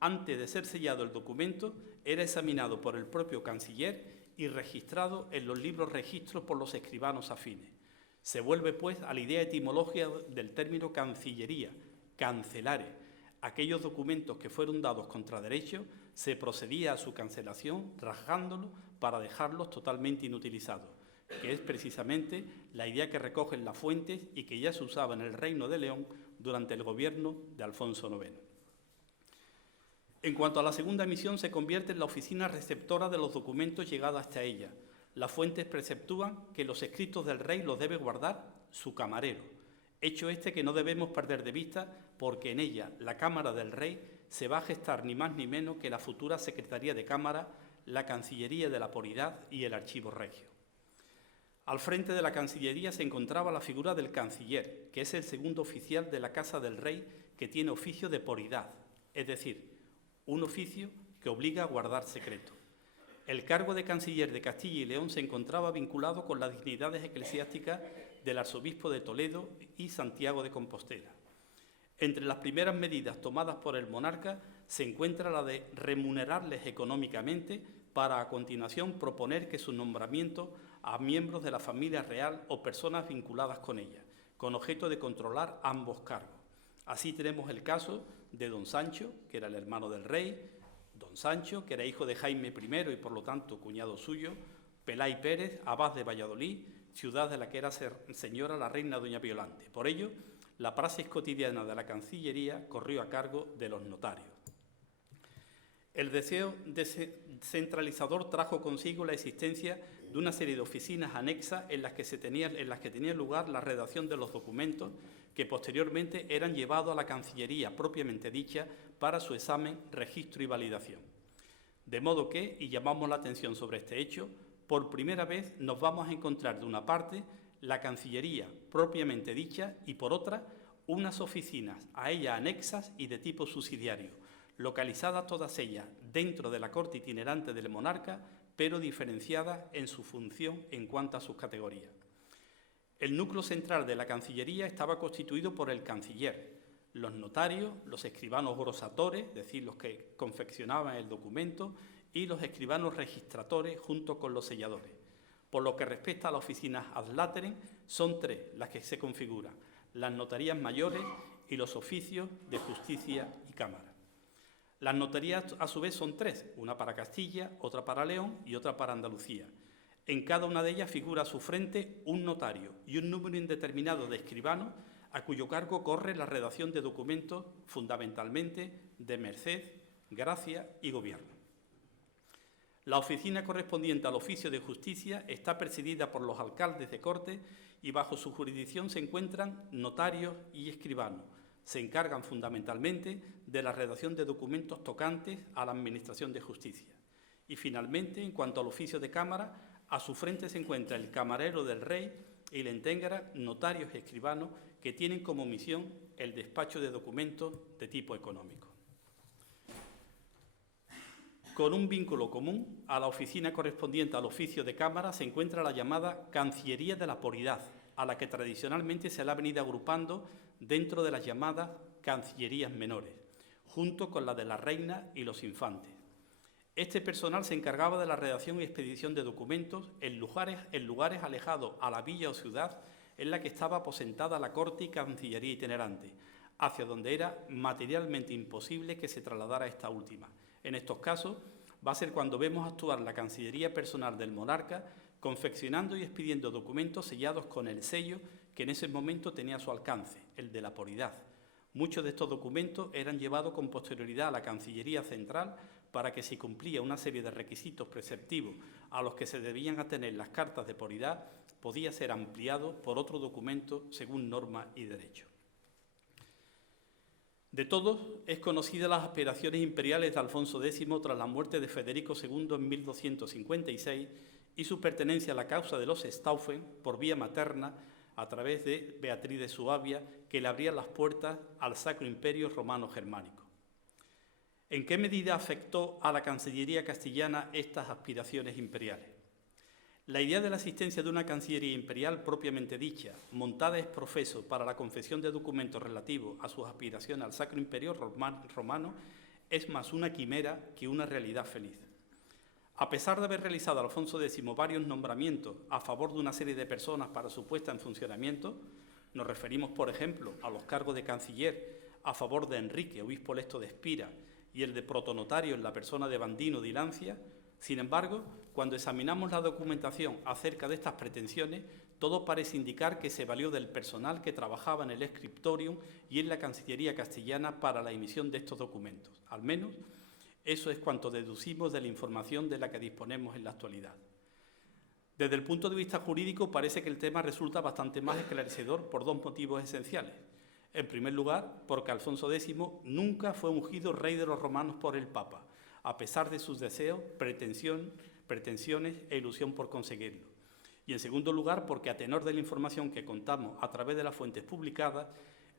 Antes de ser sellado el documento, era examinado por el propio canciller y registrado en los libros registros por los escribanos afines. Se vuelve, pues, a la idea etimológica del término cancillería, cancelare. Aquellos documentos que fueron dados contra derecho, se procedía a su cancelación rasgándolos para dejarlos totalmente inutilizados, que es precisamente la idea que recogen las fuentes y que ya se usaba en el Reino de León durante el gobierno de Alfonso IX. En cuanto a la segunda misión, se convierte en la oficina receptora de los documentos llegados hasta ella. Las fuentes preceptúan que los escritos del rey los debe guardar su camarero, hecho este que no debemos perder de vista porque en ella, la Cámara del Rey, se va a gestar ni más ni menos que la futura Secretaría de Cámara, la Cancillería de la Poridad y el Archivo Regio. Al frente de la Cancillería se encontraba la figura del canciller, que es el segundo oficial de la Casa del Rey que tiene oficio de poridad, es decir, un oficio que obliga a guardar secreto. El cargo de canciller de Castilla y León se encontraba vinculado con las dignidades eclesiásticas del arzobispo de Toledo y Santiago de Compostela. Entre las primeras medidas tomadas por el monarca se encuentra la de remunerarles económicamente para a continuación proponer que su nombramiento a miembros de la familia real o personas vinculadas con ella, con objeto de controlar ambos cargos. Así tenemos el caso de don Sancho, que era el hermano del rey, don Sancho, que era hijo de Jaime I y por lo tanto cuñado suyo, Pelay Pérez, abad de Valladolid, ciudad de la que era señora la reina doña Violante. Por ello, la praxis cotidiana de la Cancillería corrió a cargo de los notarios. El deseo descentralizador trajo consigo la existencia de una serie de oficinas anexas en las que tenía lugar la redacción de los documentos que posteriormente eran llevados a la Cancillería propiamente dicha para su examen, registro y validación. De modo que, y llamamos la atención sobre este hecho, por primera vez nos vamos a encontrar de una parte la Cancillería propiamente dicha y por otra unas oficinas a ella anexas y de tipo subsidiario, localizadas todas ellas dentro de la corte itinerante del monarca, pero diferenciadas en su función en cuanto a sus categorías. El núcleo central de la Cancillería estaba constituido por el canciller, los notarios, los escribanos grosatores, es decir, los que confeccionaban el documento, y los escribanos registratores junto con los selladores. Por lo que respecta a las oficinas ad laterem, son tres las que se configuran: las notarías mayores y los oficios de justicia y cámara. Las notarías, a su vez, son tres, una para Castilla, otra para León y otra para Andalucía. En cada una de ellas figura a su frente un notario y un número indeterminado de escribanos a cuyo cargo corre la redacción de documentos, fundamentalmente de merced, gracia y gobierno. La oficina correspondiente al oficio de justicia está presidida por los alcaldes de corte y bajo su jurisdicción se encuentran notarios y escribanos. Se encargan fundamentalmente de la redacción de documentos tocantes a la administración de justicia. Y finalmente, en cuanto al oficio de cámara, a su frente se encuentra el camarero del rey y le integran notarios y escribanos que tienen como misión el despacho de documentos de tipo económico. Con un vínculo común, a la oficina correspondiente al oficio de cámara se encuentra la llamada Cancillería de la Poridad, a la que tradicionalmente se la ha venido agrupando dentro de las llamadas Cancillerías menores, junto con la de la reina y los infantes. Este personal se encargaba de la redacción y expedición de documentos en lugares alejados a la villa o ciudad en la que estaba aposentada la corte y cancillería itinerante, hacia donde era materialmente imposible que se trasladara esta última. En estos casos va a ser cuando vemos actuar la cancillería personal del monarca confeccionando y expidiendo documentos sellados con el sello que en ese momento tenía a su alcance, el de la Poridad. Muchos de estos documentos eran llevados con posterioridad a la Cancillería Central para que, si cumplía una serie de requisitos preceptivos a los que se debían atener las cartas de Poridad, podía ser ampliado por otro documento según norma y derecho. De todos es conocida las aspiraciones imperiales de Alfonso X tras la muerte de Federico II en 1256 y su pertenencia a la causa de los Stauffen por vía materna a través de Beatriz de Suabia, que le abría las puertas al Sacro Imperio Romano Germánico. ¿En qué medida afectó a la Cancillería castellana estas aspiraciones imperiales? La idea de la existencia de una Cancillería imperial propiamente dicha, montada ex profeso para la confección de documentos relativos a sus aspiraciones al Sacro Imperio Romano, es más una quimera que una realidad feliz. A pesar de haber realizado Alfonso X varios nombramientos a favor de una serie de personas para su puesta en funcionamiento, nos referimos, por ejemplo, a los cargos de canciller a favor de Enrique, obispo electo de Espira, y el de protonotario en la persona de Bandino de Ilancia. Sin embargo, cuando examinamos la documentación acerca de estas pretensiones, todo parece indicar que se valió del personal que trabajaba en el Scriptorium y en la Cancillería castellana para la emisión de estos documentos. Al menos, eso es cuanto deducimos de la información de la que disponemos en la actualidad. Desde el punto de vista jurídico, parece que el tema resulta bastante más esclarecedor por dos motivos esenciales. En primer lugar, porque Alfonso X nunca fue ungido rey de los romanos por el Papa, a pesar de sus deseos, pretensiones e ilusión por conseguirlo. Y en segundo lugar, porque a tenor de la información que contamos a través de las fuentes publicadas,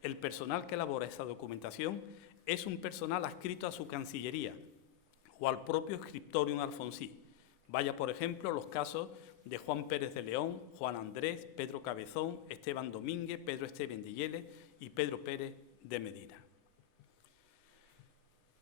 el personal que elabora esta documentación es un personal adscrito a su Cancillería o al propio Scriptorium Alfonsí. Vaya, por ejemplo, los casos de Juan Pérez de León, Juan Andrés, Pedro Cabezón, Esteban Domínguez, Pedro Esteban de Yele y Pedro Pérez de Medina.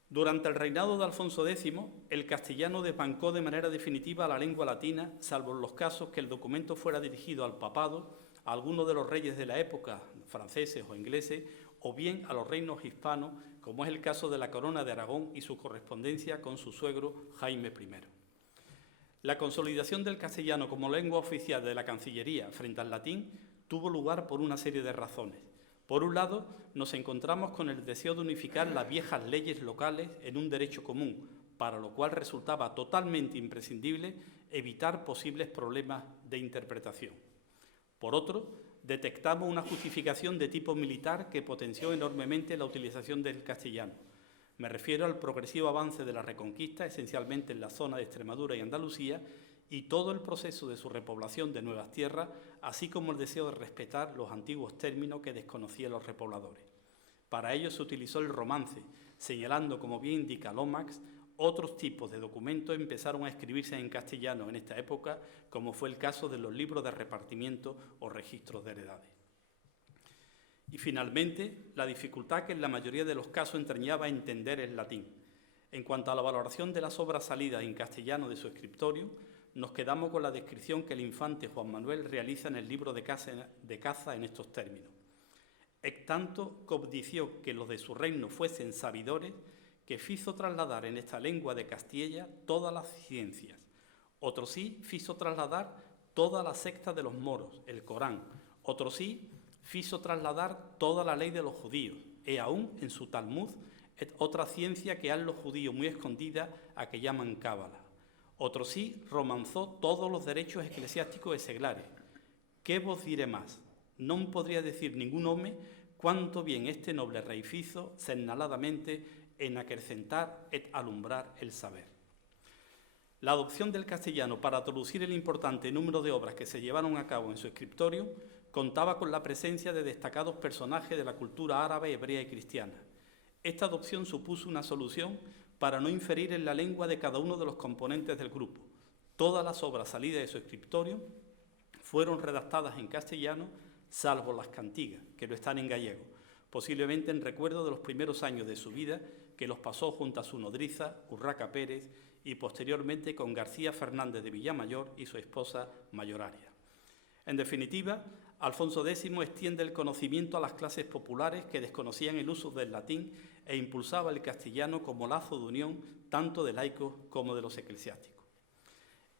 Durante el reinado de Alfonso X, el castellano desbancó de manera definitiva a la lengua latina, salvo en los casos que el documento fuera dirigido al papado, a alguno de los reyes de la época, franceses o ingleses, o bien a los reinos hispanos, como es el caso de la Corona de Aragón y su correspondencia con su suegro Jaime I. La consolidación del castellano como lengua oficial de la Cancillería frente al latín tuvo lugar por una serie de razones. Por un lado, nos encontramos con el deseo de unificar las viejas leyes locales en un derecho común, para lo cual resultaba totalmente imprescindible evitar posibles problemas de interpretación. Por otro, detectamos una justificación de tipo militar que potenció enormemente la utilización del castellano. Me refiero al progresivo avance de la Reconquista, esencialmente en la zona de Extremadura y Andalucía, y todo el proceso de su repoblación de nuevas tierras, así como el deseo de respetar los antiguos términos que desconocían los repobladores. Para ello se utilizó el romance, señalando, como bien indica Lomax, otros tipos de documentos empezaron a escribirse en castellano en esta época, como fue el caso de los libros de repartimiento o registros de heredades. Y finalmente, la dificultad que en la mayoría de los casos entrañaba entender el latín. En cuanto a la valoración de las obras salidas en castellano de su Scriptorium, nos quedamos con la descripción que el infante Juan Manuel realiza en el libro de caza en estos términos. Es tanto codició que los de su reino fuesen sabidores, que fizo trasladar en esta lengua de Castilla todas las ciencias. Otro sí fizo trasladar toda la secta de los moros, el Corán. Otro sí fizo trasladar toda la ley de los judíos, e aún en su Talmud otra ciencia que han los judíos muy escondida, a que llaman cábala. Otro sí romanzó todos los derechos eclesiásticos e seglares. ¿Qué vos diré más? Non podría decir ningún home cuánto bien este noble rey fizo señaladamente en acrecentar et alumbrar el saber. La adopción del castellano para traducir el importante número de obras que se llevaron a cabo en su Scriptorium contaba con la presencia de destacados personajes de la cultura árabe, hebrea y cristiana. Esta adopción supuso una solución para no inferir en la lengua de cada uno de los componentes del grupo. Todas las obras salidas de su Scriptorium fueron redactadas en castellano, salvo las cantigas, que lo están en gallego, posiblemente en recuerdo de los primeros años de su vida, que los pasó junto a su nodriza, Urraca Pérez, y posteriormente con García Fernández de Villamayor y su esposa Mayoraria. En definitiva, Alfonso X extiende el conocimiento a las clases populares que desconocían el uso del latín e impulsaba el castellano como lazo de unión tanto de laicos como de los eclesiásticos.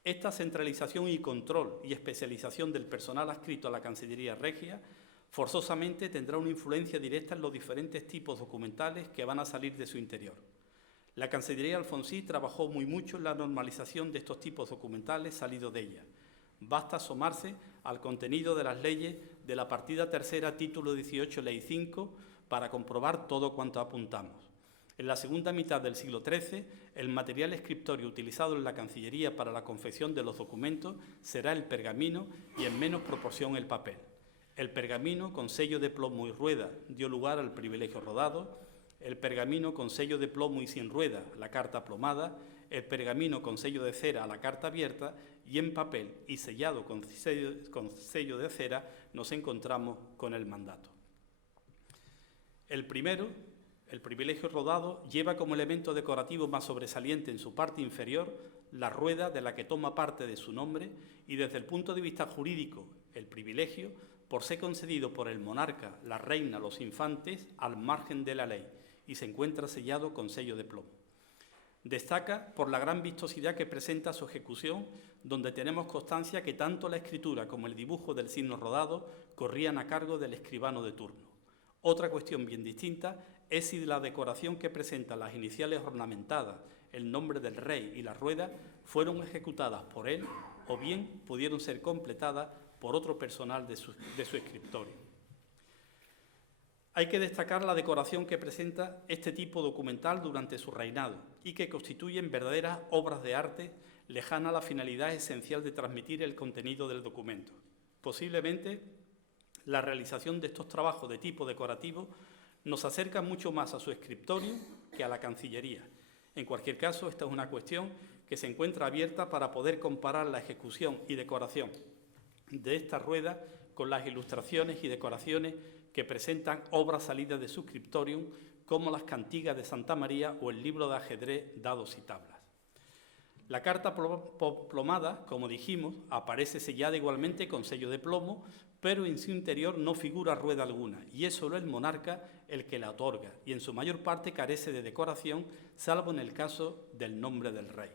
Esta centralización y control y especialización del personal adscrito a la Cancillería Regia forzosamente tendrá una influencia directa en los diferentes tipos documentales que van a salir de su interior. La Cancillería Alfonsí trabajó mucho en la normalización de estos tipos documentales salidos de ella. Basta asomarse al contenido de las leyes de la partida tercera, título 18, ley 5, para comprobar todo cuanto apuntamos. En la segunda mitad del siglo XIII, el material escriptorio utilizado en la Cancillería para la confección de los documentos será el pergamino y en menos proporción el papel. El pergamino con sello de plomo y rueda dio lugar al privilegio rodado, el pergamino con sello de plomo y sin rueda, la carta plomada, el pergamino con sello de cera a la carta abierta y en papel y sellado con sello de cera nos encontramos con el mandato. El primero, el privilegio rodado, lleva como elemento decorativo más sobresaliente en su parte inferior la rueda de la que toma parte de su nombre y desde el punto de vista jurídico, el privilegio, por ser concedido por el monarca, la reina, los infantes, al margen de la ley y se encuentra sellado con sello de plomo. Destaca por la gran vistosidad que presenta su ejecución, donde tenemos constancia que tanto la escritura como el dibujo del signo rodado corrían a cargo del escribano de turno. Otra cuestión bien distinta es si la decoración que presenta las iniciales ornamentadas, el nombre del rey y la rueda, fueron ejecutadas por él o bien pudieron ser completadas por otro personal de su escritorio. Hay que destacar la decoración que presenta este tipo documental durante su reinado y que constituyen verdaderas obras de arte lejana a la finalidad esencial de transmitir el contenido del documento. Posiblemente, la realización de estos trabajos de tipo decorativo nos acerca mucho más a su escritorio que a la Cancillería. En cualquier caso, esta es una cuestión que se encuentra abierta para poder comparar la ejecución y decoración de esta rueda con las ilustraciones y decoraciones que presentan obras salidas de su scriptorium, como las cantigas de Santa María o el libro de ajedrez Dados y Tablas. La carta plomada, como dijimos, aparece sellada igualmente con sello de plomo, pero en su interior no figura rueda alguna, y es solo el monarca el que la otorga, y en su mayor parte carece de decoración, salvo en el caso del nombre del rey.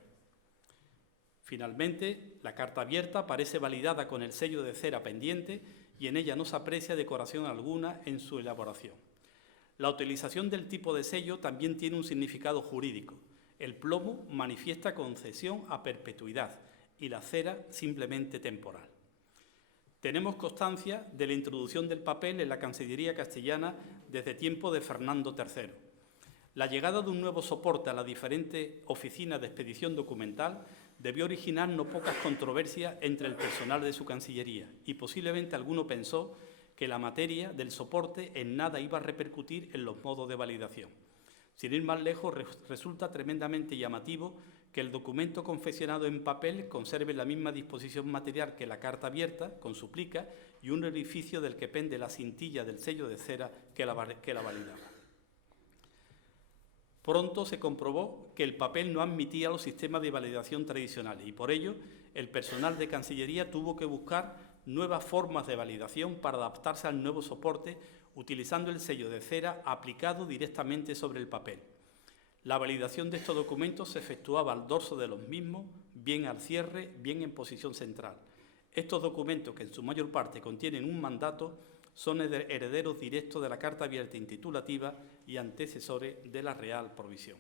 Finalmente, la carta abierta aparece validada con el sello de cera pendiente y en ella no se aprecia decoración alguna en su elaboración. La utilización del tipo de sello también tiene un significado jurídico. El plomo manifiesta concesión a perpetuidad y la cera simplemente temporal. Tenemos constancia de la introducción del papel en la Cancillería castellana desde tiempo de Fernando III. La llegada de un nuevo soporte a las diferentes oficinas de expedición documental debió originar no pocas controversias entre el personal de su Cancillería y posiblemente alguno pensó que la materia del soporte en nada iba a repercutir en los modos de validación. Sin ir más lejos, resulta tremendamente llamativo que el documento confeccionado en papel conserve la misma disposición material que la carta abierta, con su plica y un orificio del que pende la cintilla del sello de cera que la validaba. Pronto se comprobó que el papel no admitía los sistemas de validación tradicionales y por ello el personal de Cancillería tuvo que buscar nuevas formas de validación para adaptarse al nuevo soporte utilizando el sello de cera aplicado directamente sobre el papel. La validación de estos documentos se efectuaba al dorso de los mismos, bien al cierre, bien en posición central. Estos documentos, que en su mayor parte contienen un mandato, son herederos directos de la carta abierta intitulativa y antecesores de la Real Provisión.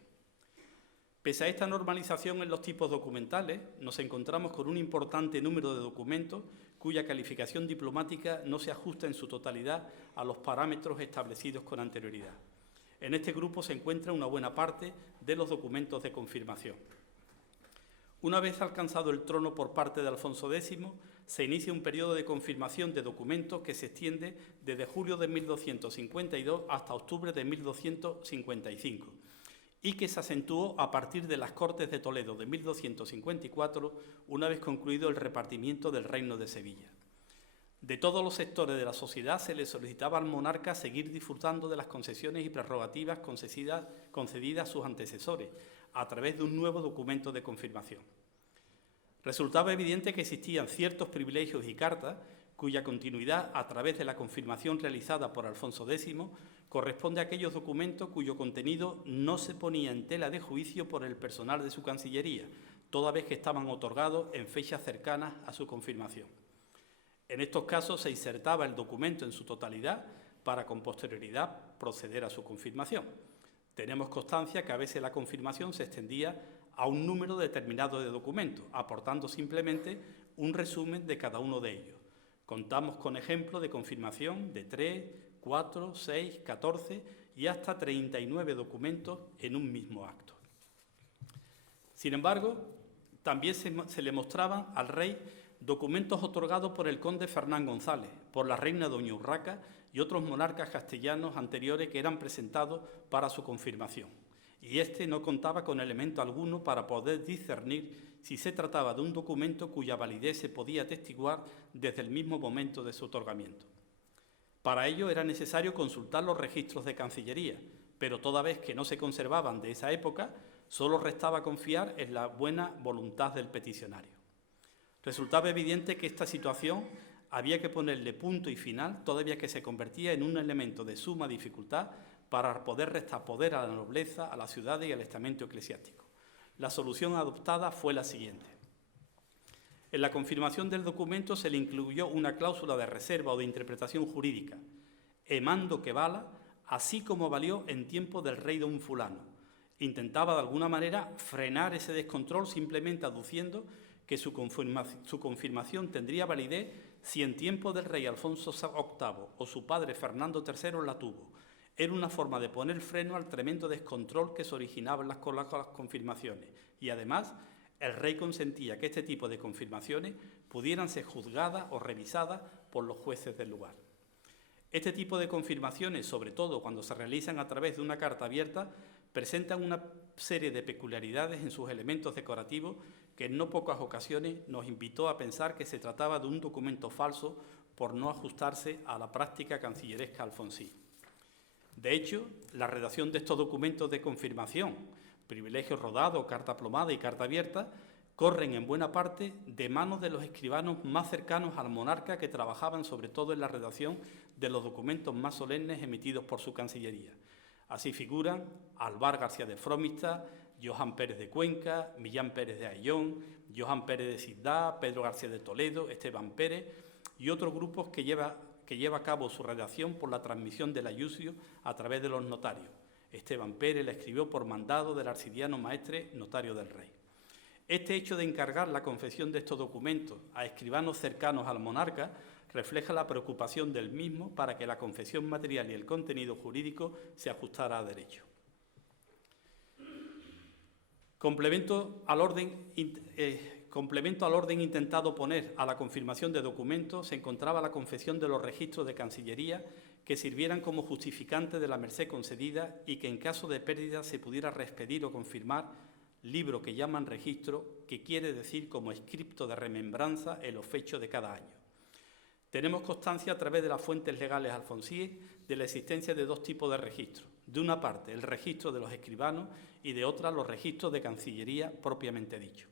Pese a esta normalización en los tipos documentales, nos encontramos con un importante número de documentos cuya calificación diplomática no se ajusta en su totalidad a los parámetros establecidos con anterioridad. En este grupo se encuentra una buena parte de los documentos de confirmación. Una vez alcanzado el trono por parte de Alfonso X, se inicia un periodo de confirmación de documentos que se extiende desde julio de 1252 hasta octubre de 1255 y que se acentuó a partir de las Cortes de Toledo de 1254, una vez concluido el repartimiento del Reino de Sevilla. De todos los sectores de la sociedad se le solicitaba al monarca seguir disfrutando de las concesiones y prerrogativas concedidas a sus antecesores a través de un nuevo documento de confirmación. Resultaba evidente que existían ciertos privilegios y cartas cuya continuidad a través de la confirmación realizada por Alfonso X corresponde a aquellos documentos cuyo contenido no se ponía en tela de juicio por el personal de su Cancillería, toda vez que estaban otorgados en fechas cercanas a su confirmación. En estos casos se insertaba el documento en su totalidad para con posterioridad proceder a su confirmación. Tenemos constancia que a veces la confirmación se extendía a un número determinado de documentos, aportando simplemente un resumen de cada uno de ellos. Contamos con ejemplos de confirmación de 3, 4, 6, 14 y hasta 39 documentos en un mismo acto. Sin embargo, también se le mostraban al rey documentos otorgados por el conde Fernán González, por la reina doña Urraca y otros monarcas castellanos anteriores que eran presentados para su confirmación. Y este no contaba con elemento alguno para poder discernir si se trataba de un documento cuya validez se podía atestiguar desde el mismo momento de su otorgamiento. Para ello era necesario consultar los registros de Cancillería, pero toda vez que no se conservaban de esa época, solo restaba confiar en la buena voluntad del peticionario. Resultaba evidente que esta situación había que ponerle punto y final, todavía que se convertía en un elemento de suma dificultad para poder restar poder a la nobleza, a las ciudades y al estamento eclesiástico. La solución adoptada fue la siguiente. En la confirmación del documento se le incluyó una cláusula de reserva o de interpretación jurídica, emando que vala, así como valió en tiempo del rey don fulano. Intentaba de alguna manera frenar ese descontrol simplemente aduciendo que su confirmación tendría validez si en tiempo del rey Alfonso VIII o su padre Fernando III la tuvo. Era una forma de poner freno al tremendo descontrol que se originaba en las confirmaciones y además el rey consentía que este tipo de confirmaciones pudieran ser juzgadas o revisadas por los jueces del lugar. Este tipo de confirmaciones, sobre todo cuando se realizan a través de una carta abierta, presentan una serie de peculiaridades en sus elementos decorativos que en no pocas ocasiones nos invitó a pensar que se trataba de un documento falso por no ajustarse a la práctica cancilleresca alfonsí. De hecho, la redacción de estos documentos de confirmación, privilegio rodado, carta plomada y carta abierta, corren en buena parte de manos de los escribanos más cercanos al monarca que trabajaban sobre todo en la redacción de los documentos más solemnes emitidos por su Cancillería. Así figuran Alvar García de Fromista, Johan Pérez de Cuenca, Millán Pérez de Ayllón, Johan Pérez de Cisdá, Pedro García de Toledo, Esteban Pérez y otros grupos que lleva a cabo su redacción por la transmisión del ayucio a través de los notarios. Esteban Pérez la escribió por mandado del arcidiano maestre, notario del rey. Este hecho de encargar la confección de estos documentos a escribanos cercanos al monarca refleja la preocupación del mismo para que la confección material y el contenido jurídico se ajustara a derecho. Complemento al orden intentado poner a la confirmación de documentos se encontraba la confección de los registros de Cancillería que sirvieran como justificante de la merced concedida y que en caso de pérdida se pudiera reexpedir o confirmar, libro que llaman registro, que quiere decir como escripto de remembranza en los fechos de cada año. Tenemos constancia a través de las fuentes legales alfonsíes de la existencia de dos tipos de registros. De una parte, el registro de los escribanos y de otra, los registros de Cancillería propiamente dicho.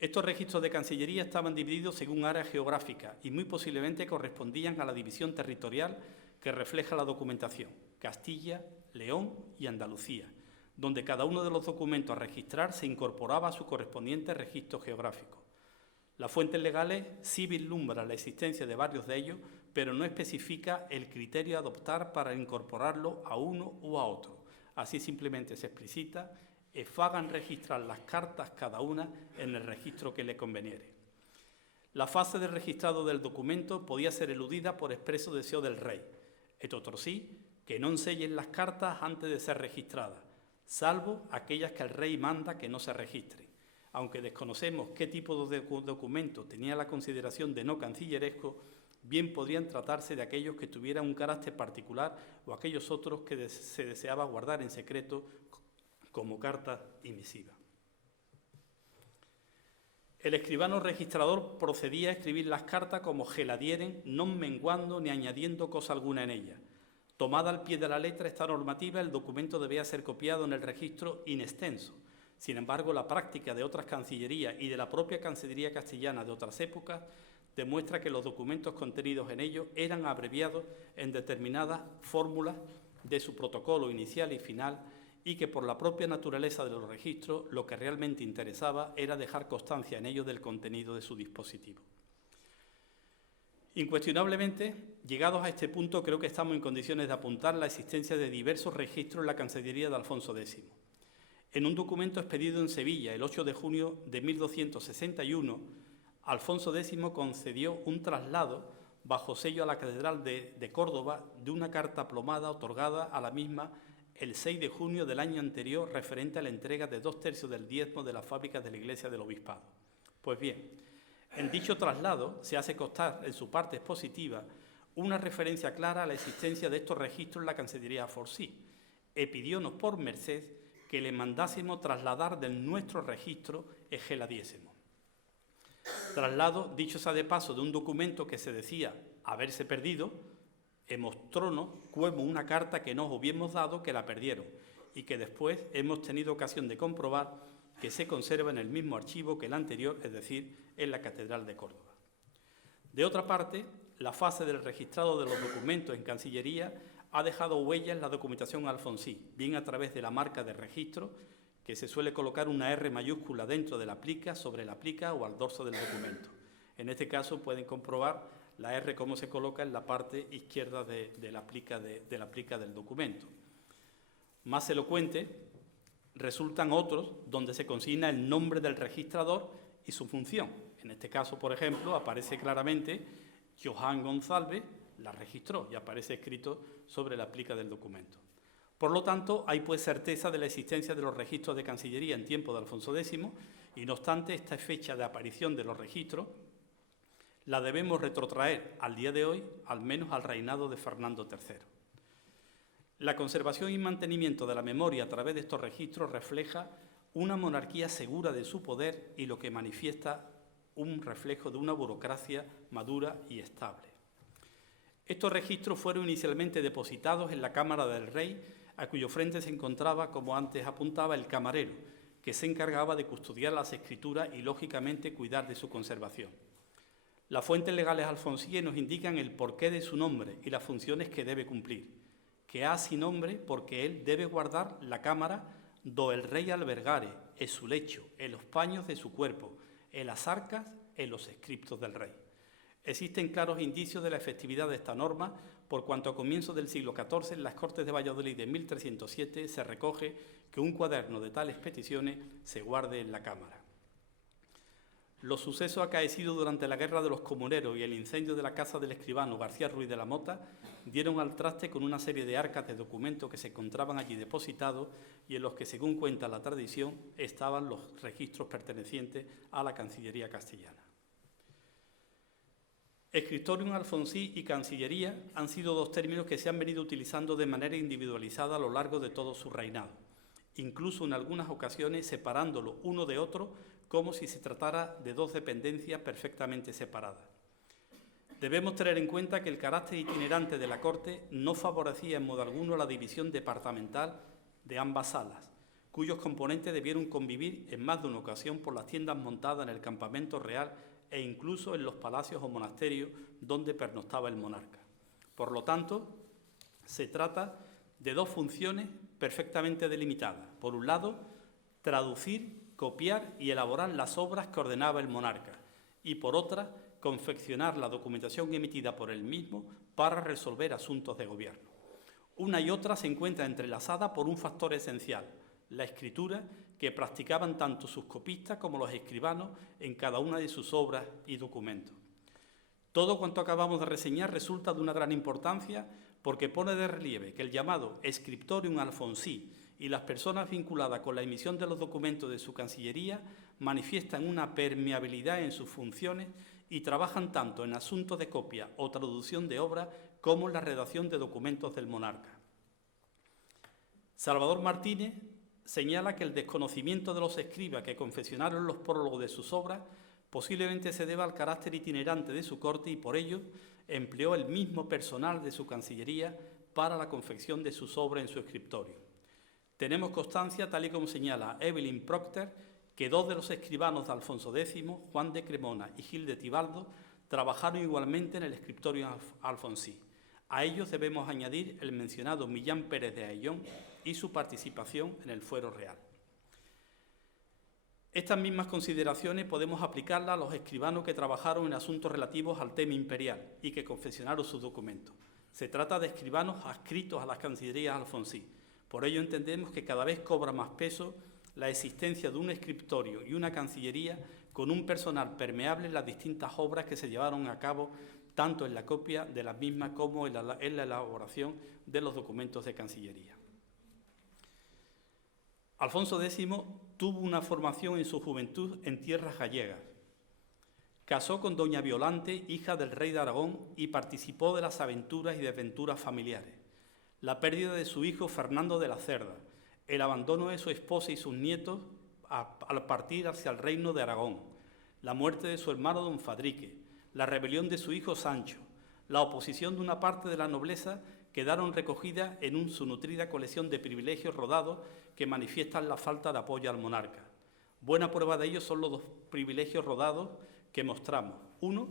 Estos registros de Cancillería estaban divididos según área geográfica y muy posiblemente correspondían a la división territorial que refleja la documentación, Castilla, León y Andalucía, donde cada uno de los documentos a registrar se incorporaba a su correspondiente registro geográfico. Las fuentes legales sí vislumbran la existencia de varios de ellos, pero no especifica el criterio a adoptar para incorporarlo a uno u a otro. Así simplemente se explicita: fagan registrar las cartas cada una en el registro que le conveniere. La fase de registrado del documento podía ser eludida por expreso deseo del rey, et otro sí, que non sellen las cartas antes de ser registradas, salvo aquellas que el rey manda que no se registren. Aunque desconocemos qué tipo de documento tenía la consideración de no cancilleresco, bien podrían tratarse de aquellos que tuvieran un carácter particular o aquellos otros que se deseaba guardar en secreto como carta y misiva. El escribano registrador procedía a escribir las cartas como geladieren, non menguando ni añadiendo cosa alguna en ellas. Tomada al pie de la letra esta normativa, el documento debía ser copiado en el registro in extenso. Sin embargo, la práctica de otras cancillerías y de la propia Cancillería castellana de otras épocas demuestra que los documentos contenidos en ellos eran abreviados en determinadas fórmulas de su protocolo inicial y final y que por la propia naturaleza de los registros lo que realmente interesaba era dejar constancia en ellos del contenido de su dispositivo. Incuestionablemente, llegados a este punto, creo que estamos en condiciones de apuntar la existencia de diversos registros en la Cancillería de Alfonso X. En un documento expedido en Sevilla el 8 de junio de 1261, Alfonso X concedió un traslado bajo sello a la Catedral de Córdoba de una carta plomada otorgada a la misma el 6 de junio del año anterior, referente a la entrega de 2/3 del diezmo de las fábricas de la Iglesia del Obispado. Pues bien, en dicho traslado se hace constar en su parte expositiva una referencia clara a la existencia de estos registros en la Cancillería Alfonsí, y pidiónos por merced que le mandásemos trasladar del nuestro registro egeladiésemos. Traslado, dicho sea de paso, de un documento que se decía haberse perdido, e mostrónos como una carta que nos hubiéramos dado que la perdieron y que después hemos tenido ocasión de comprobar que se conserva en el mismo archivo que el anterior, es decir, en la Catedral de Córdoba. De otra parte, la fase del registrado de los documentos en Cancillería ha dejado huella en la documentación alfonsí, bien a través de la marca de registro, que se suele colocar una R mayúscula dentro de la plica, sobre la plica o al dorso del documento. En este caso pueden comprobar la R cómo se coloca en la parte izquierda de la plica del documento. Más elocuente resultan otros donde se consigna el nombre del registrador y su función. En este caso, por ejemplo, aparece claramente Johan González la registró y aparece escrito sobre la plica del documento. Por lo tanto, hay pues certeza de la existencia de los registros de Cancillería en tiempo de Alfonso X y, no obstante, esta fecha de aparición de los registros la debemos retrotraer al día de hoy, al menos al reinado de Fernando III. La conservación y mantenimiento de la memoria a través de estos registros refleja una monarquía segura de su poder y lo que manifiesta un reflejo de una burocracia madura y estable. Estos registros fueron inicialmente depositados en la Cámara del Rey, a cuyo frente se encontraba, como antes apuntaba, el camarero, que se encargaba de custodiar las escrituras y, lógicamente, cuidar de su conservación. Las fuentes legales alfonsíes nos indican el porqué de su nombre y las funciones que debe cumplir, que ha así nombre porque él debe guardar la cámara do el rey albergare, en su lecho, en los paños de su cuerpo, en las arcas, en los escriptos del rey. Existen claros indicios de la efectividad de esta norma, por cuanto a comienzos del siglo XIV, en las Cortes de Valladolid de 1307, se recoge que un cuaderno de tales peticiones se guarde en la cámara. Los sucesos acaecidos durante la Guerra de los Comuneros y el incendio de la casa del escribano García Ruiz de la Mota dieron al traste con una serie de arcas de documentos que se encontraban allí depositados y en los que, según cuenta la tradición, estaban los registros pertenecientes a la Cancillería castellana. Scriptorium Alfonsí y Cancillería han sido dos términos que se han venido utilizando de manera individualizada a lo largo de todo su reinado, incluso en algunas ocasiones separándolo uno de otro como si se tratara de dos dependencias perfectamente separadas. Debemos tener en cuenta que el carácter itinerante de la Corte no favorecía en modo alguno la división departamental de ambas salas, cuyos componentes debieron convivir en más de una ocasión por las tiendas montadas en el campamento real e incluso en los palacios o monasterios donde pernoctaba el monarca. Por lo tanto, se trata de dos funciones perfectamente delimitadas. Por un lado, traducir, copiar y elaborar las obras que ordenaba el monarca, y por otra, confeccionar la documentación emitida por él mismo para resolver asuntos de gobierno. Una y otra se encuentra entrelazada por un factor esencial, la escritura que practicaban tanto sus copistas como los escribanos en cada una de sus obras y documentos. Todo cuanto acabamos de reseñar resulta de una gran importancia porque pone de relieve que el llamado Scriptorium Alfonsí y las personas vinculadas con la emisión de los documentos de su Cancillería manifiestan una permeabilidad en sus funciones y trabajan tanto en asuntos de copia o traducción de obras como en la redacción de documentos del monarca. Salvador Martínez señala que el desconocimiento de los escribas que confeccionaron los prólogos de sus obras posiblemente se deba al carácter itinerante de su corte y por ello empleó el mismo personal de su Cancillería para la confección de sus obras en su escritorio. Tenemos constancia, tal y como señala Evelyn Procter, que dos de los escribanos de Alfonso X, Juan de Cremona y Gil de Tibaldo, trabajaron igualmente en el escritorio alfonsí. A ellos debemos añadir el mencionado Millán Pérez de Ayllón y su participación en el Fuero Real. Estas mismas consideraciones podemos aplicarlas a los escribanos que trabajaron en asuntos relativos al tema imperial y que confeccionaron sus documentos. Se trata de escribanos adscritos a las cancillerías alfonsí. Por ello entendemos que cada vez cobra más peso la existencia de un escritorio y una cancillería con un personal permeable en las distintas obras que se llevaron a cabo tanto en la copia de las mismas como en la elaboración de los documentos de Cancillería. Alfonso X tuvo una formación en su juventud en tierras gallegas. Casó con doña Violante, hija del rey de Aragón, y participó de las aventuras y desventuras familiares. La pérdida de su hijo Fernando de la Cerda, el abandono de su esposa y sus nietos al partir hacia el reino de Aragón, la muerte de su hermano don Fadrique, la rebelión de su hijo Sancho, la oposición de una parte de la nobleza quedaron recogidas en su nutrida colección de privilegios rodados que manifiestan la falta de apoyo al monarca. Buena prueba de ello son los dos privilegios rodados que mostramos. Uno,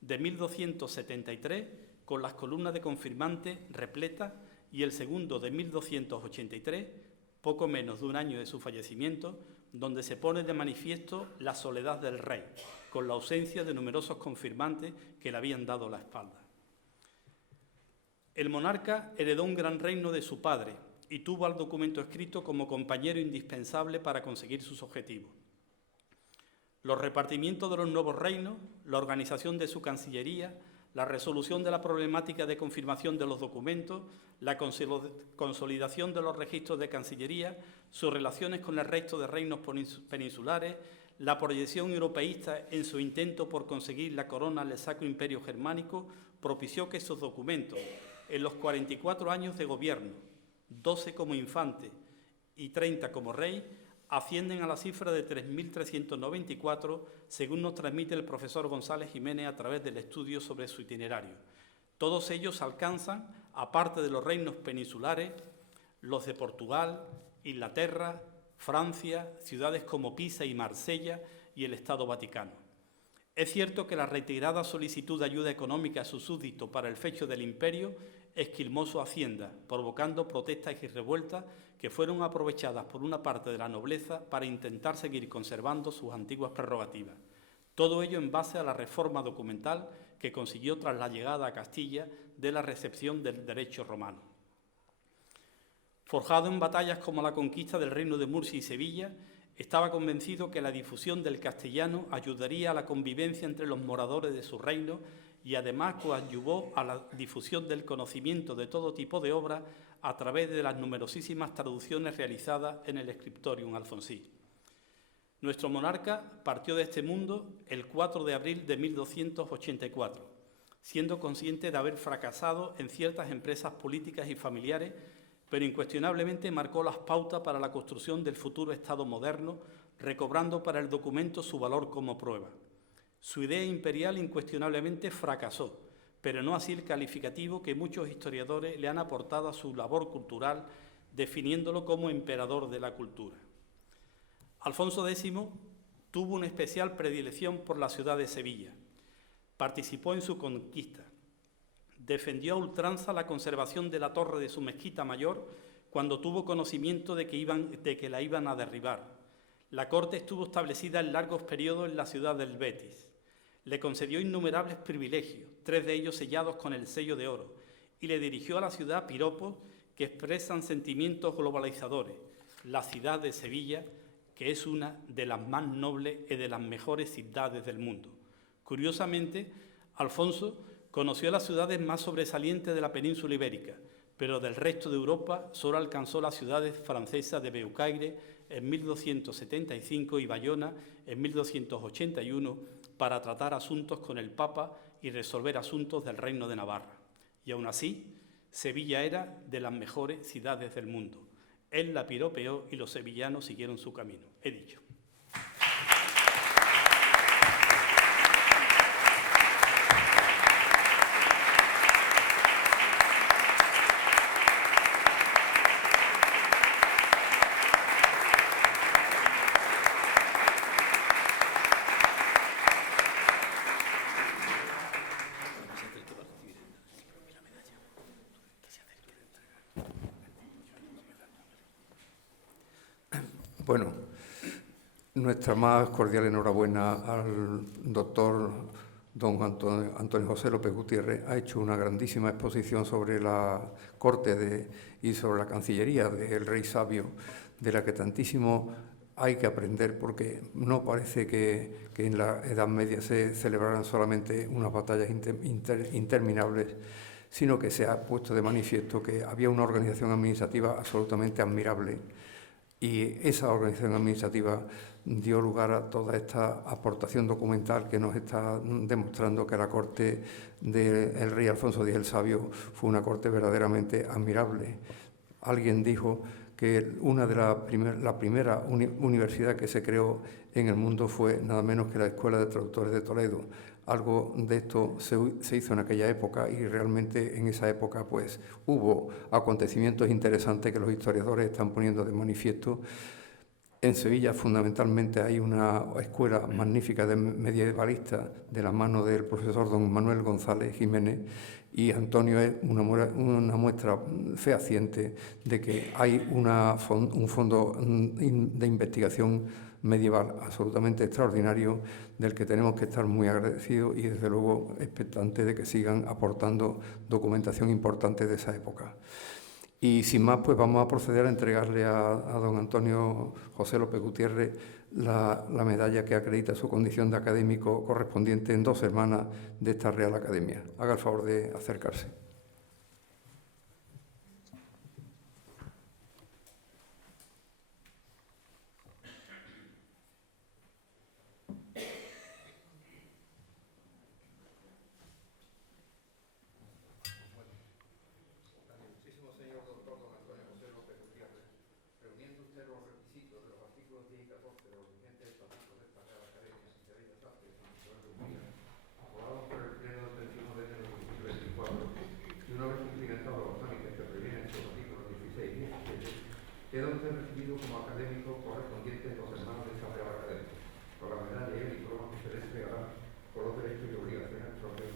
de 1273, con las columnas de confirmante repletas, y el segundo, de 1283, poco menos de un año de su fallecimiento, donde se pone de manifiesto la soledad del rey, con la ausencia de numerosos confirmantes que le habían dado la espalda. El monarca heredó un gran reino de su padre y tuvo al documento escrito como compañero indispensable para conseguir sus objetivos. Los repartimientos de los nuevos reinos, la organización de su cancillería, la resolución de la problemática de confirmación de los documentos, la consolidación de los registros de Cancillería, sus relaciones con el resto de reinos peninsulares, la proyección europeísta en su intento por conseguir la corona del Sacro Imperio Germánico, propició que esos documentos, en los 44 años de gobierno, 12 como infante y 30 como rey, ascienden a la cifra de 3.394, según nos transmite el profesor González Jiménez a través del estudio sobre su itinerario. Todos ellos alcanzan, aparte de los reinos peninsulares, los de Portugal, Inglaterra, Francia, ciudades como Pisa y Marsella y el Estado Vaticano. Es cierto que la reiterada solicitud de ayuda económica a su súbdito para el fecho del imperio esquilmó su hacienda, provocando protestas y revueltas que fueron aprovechadas por una parte de la nobleza para intentar seguir conservando sus antiguas prerrogativas. Todo ello en base a la reforma documental que consiguió tras la llegada a Castilla de la recepción del derecho romano. Forjado en batallas como la conquista del reino de Murcia y Sevilla, estaba convencido que la difusión del castellano ayudaría a la convivencia entre los moradores de su reino y además coadyuvó a la difusión del conocimiento de todo tipo de obras a través de las numerosísimas traducciones realizadas en el Scriptorium Alfonsí. Nuestro monarca partió de este mundo el 4 de abril de 1284, siendo consciente de haber fracasado en ciertas empresas políticas y familiares, pero incuestionablemente marcó las pautas para la construcción del futuro Estado moderno, recobrando para el documento su valor como prueba. Su idea imperial incuestionablemente fracasó, pero no así el calificativo que muchos historiadores le han aportado a su labor cultural, definiéndolo como emperador de la cultura. Alfonso X tuvo una especial predilección por la ciudad de Sevilla. Participó en su conquista. Defendió a ultranza la conservación de la torre de su mezquita mayor cuando tuvo conocimiento de que la iban a derribar. La corte estuvo establecida en largos periodos en la ciudad del Betis. Le concedió innumerables privilegios, 3 de ellos sellados con el sello de oro, y le dirigió a la ciudad piropos que expresan sentimientos globalizadores. La ciudad de Sevilla, que es una de las más nobles y de las mejores ciudades del mundo. Curiosamente, Alfonso conoció las ciudades más sobresalientes de la península ibérica, pero del resto de Europa solo alcanzó las ciudades francesas de Beaucaire en 1275 y Bayona en 1281 para tratar asuntos con el Papa y resolver asuntos del Reino de Navarra. Y aún así, Sevilla era de las mejores ciudades del mundo. Él la piropeó y los sevillanos siguieron su camino. He dicho. Bueno, nuestra más cordial enhorabuena al doctor don Antonio José López Gutiérrez. Ha hecho una grandísima exposición sobre la corte y sobre la Cancillería del Rey Sabio, de la que tantísimo hay que aprender, porque no parece que en la Edad Media se celebraran solamente unas batallas interminables, sino que se ha puesto de manifiesto que había una organización administrativa absolutamente admirable, y esa organización administrativa dio lugar a toda esta aportación documental que nos está demostrando que la corte del rey Alfonso X el Sabio fue una corte verdaderamente admirable. Alguien dijo que la primera universidad que se creó en el mundo fue nada menos que la Escuela de Traductores de Toledo. Algo de esto se hizo en aquella época, y realmente en esa época pues hubo acontecimientos interesantes que los historiadores están poniendo de manifiesto. En Sevilla fundamentalmente hay una escuela magnífica de medievalista de la mano del profesor don Manuel González Jiménez, y Antonio es una muestra fehaciente de que hay un fondo de investigación medieval absolutamente extraordinario, del que tenemos que estar muy agradecidos y desde luego expectantes de que sigan aportando documentación importante de esa época. Y sin más, pues vamos a proceder a entregarle a don Antonio José López Gutiérrez la medalla que acredita su condición de académico correspondiente en 2 semanas de esta Real Academia. Haga el favor de acercarse. Queda usted recibido como académico correspondiente en 2 semanas de esta Real Academia, con la medalla y el diploma que se le entregará con los derechos y obligaciones propios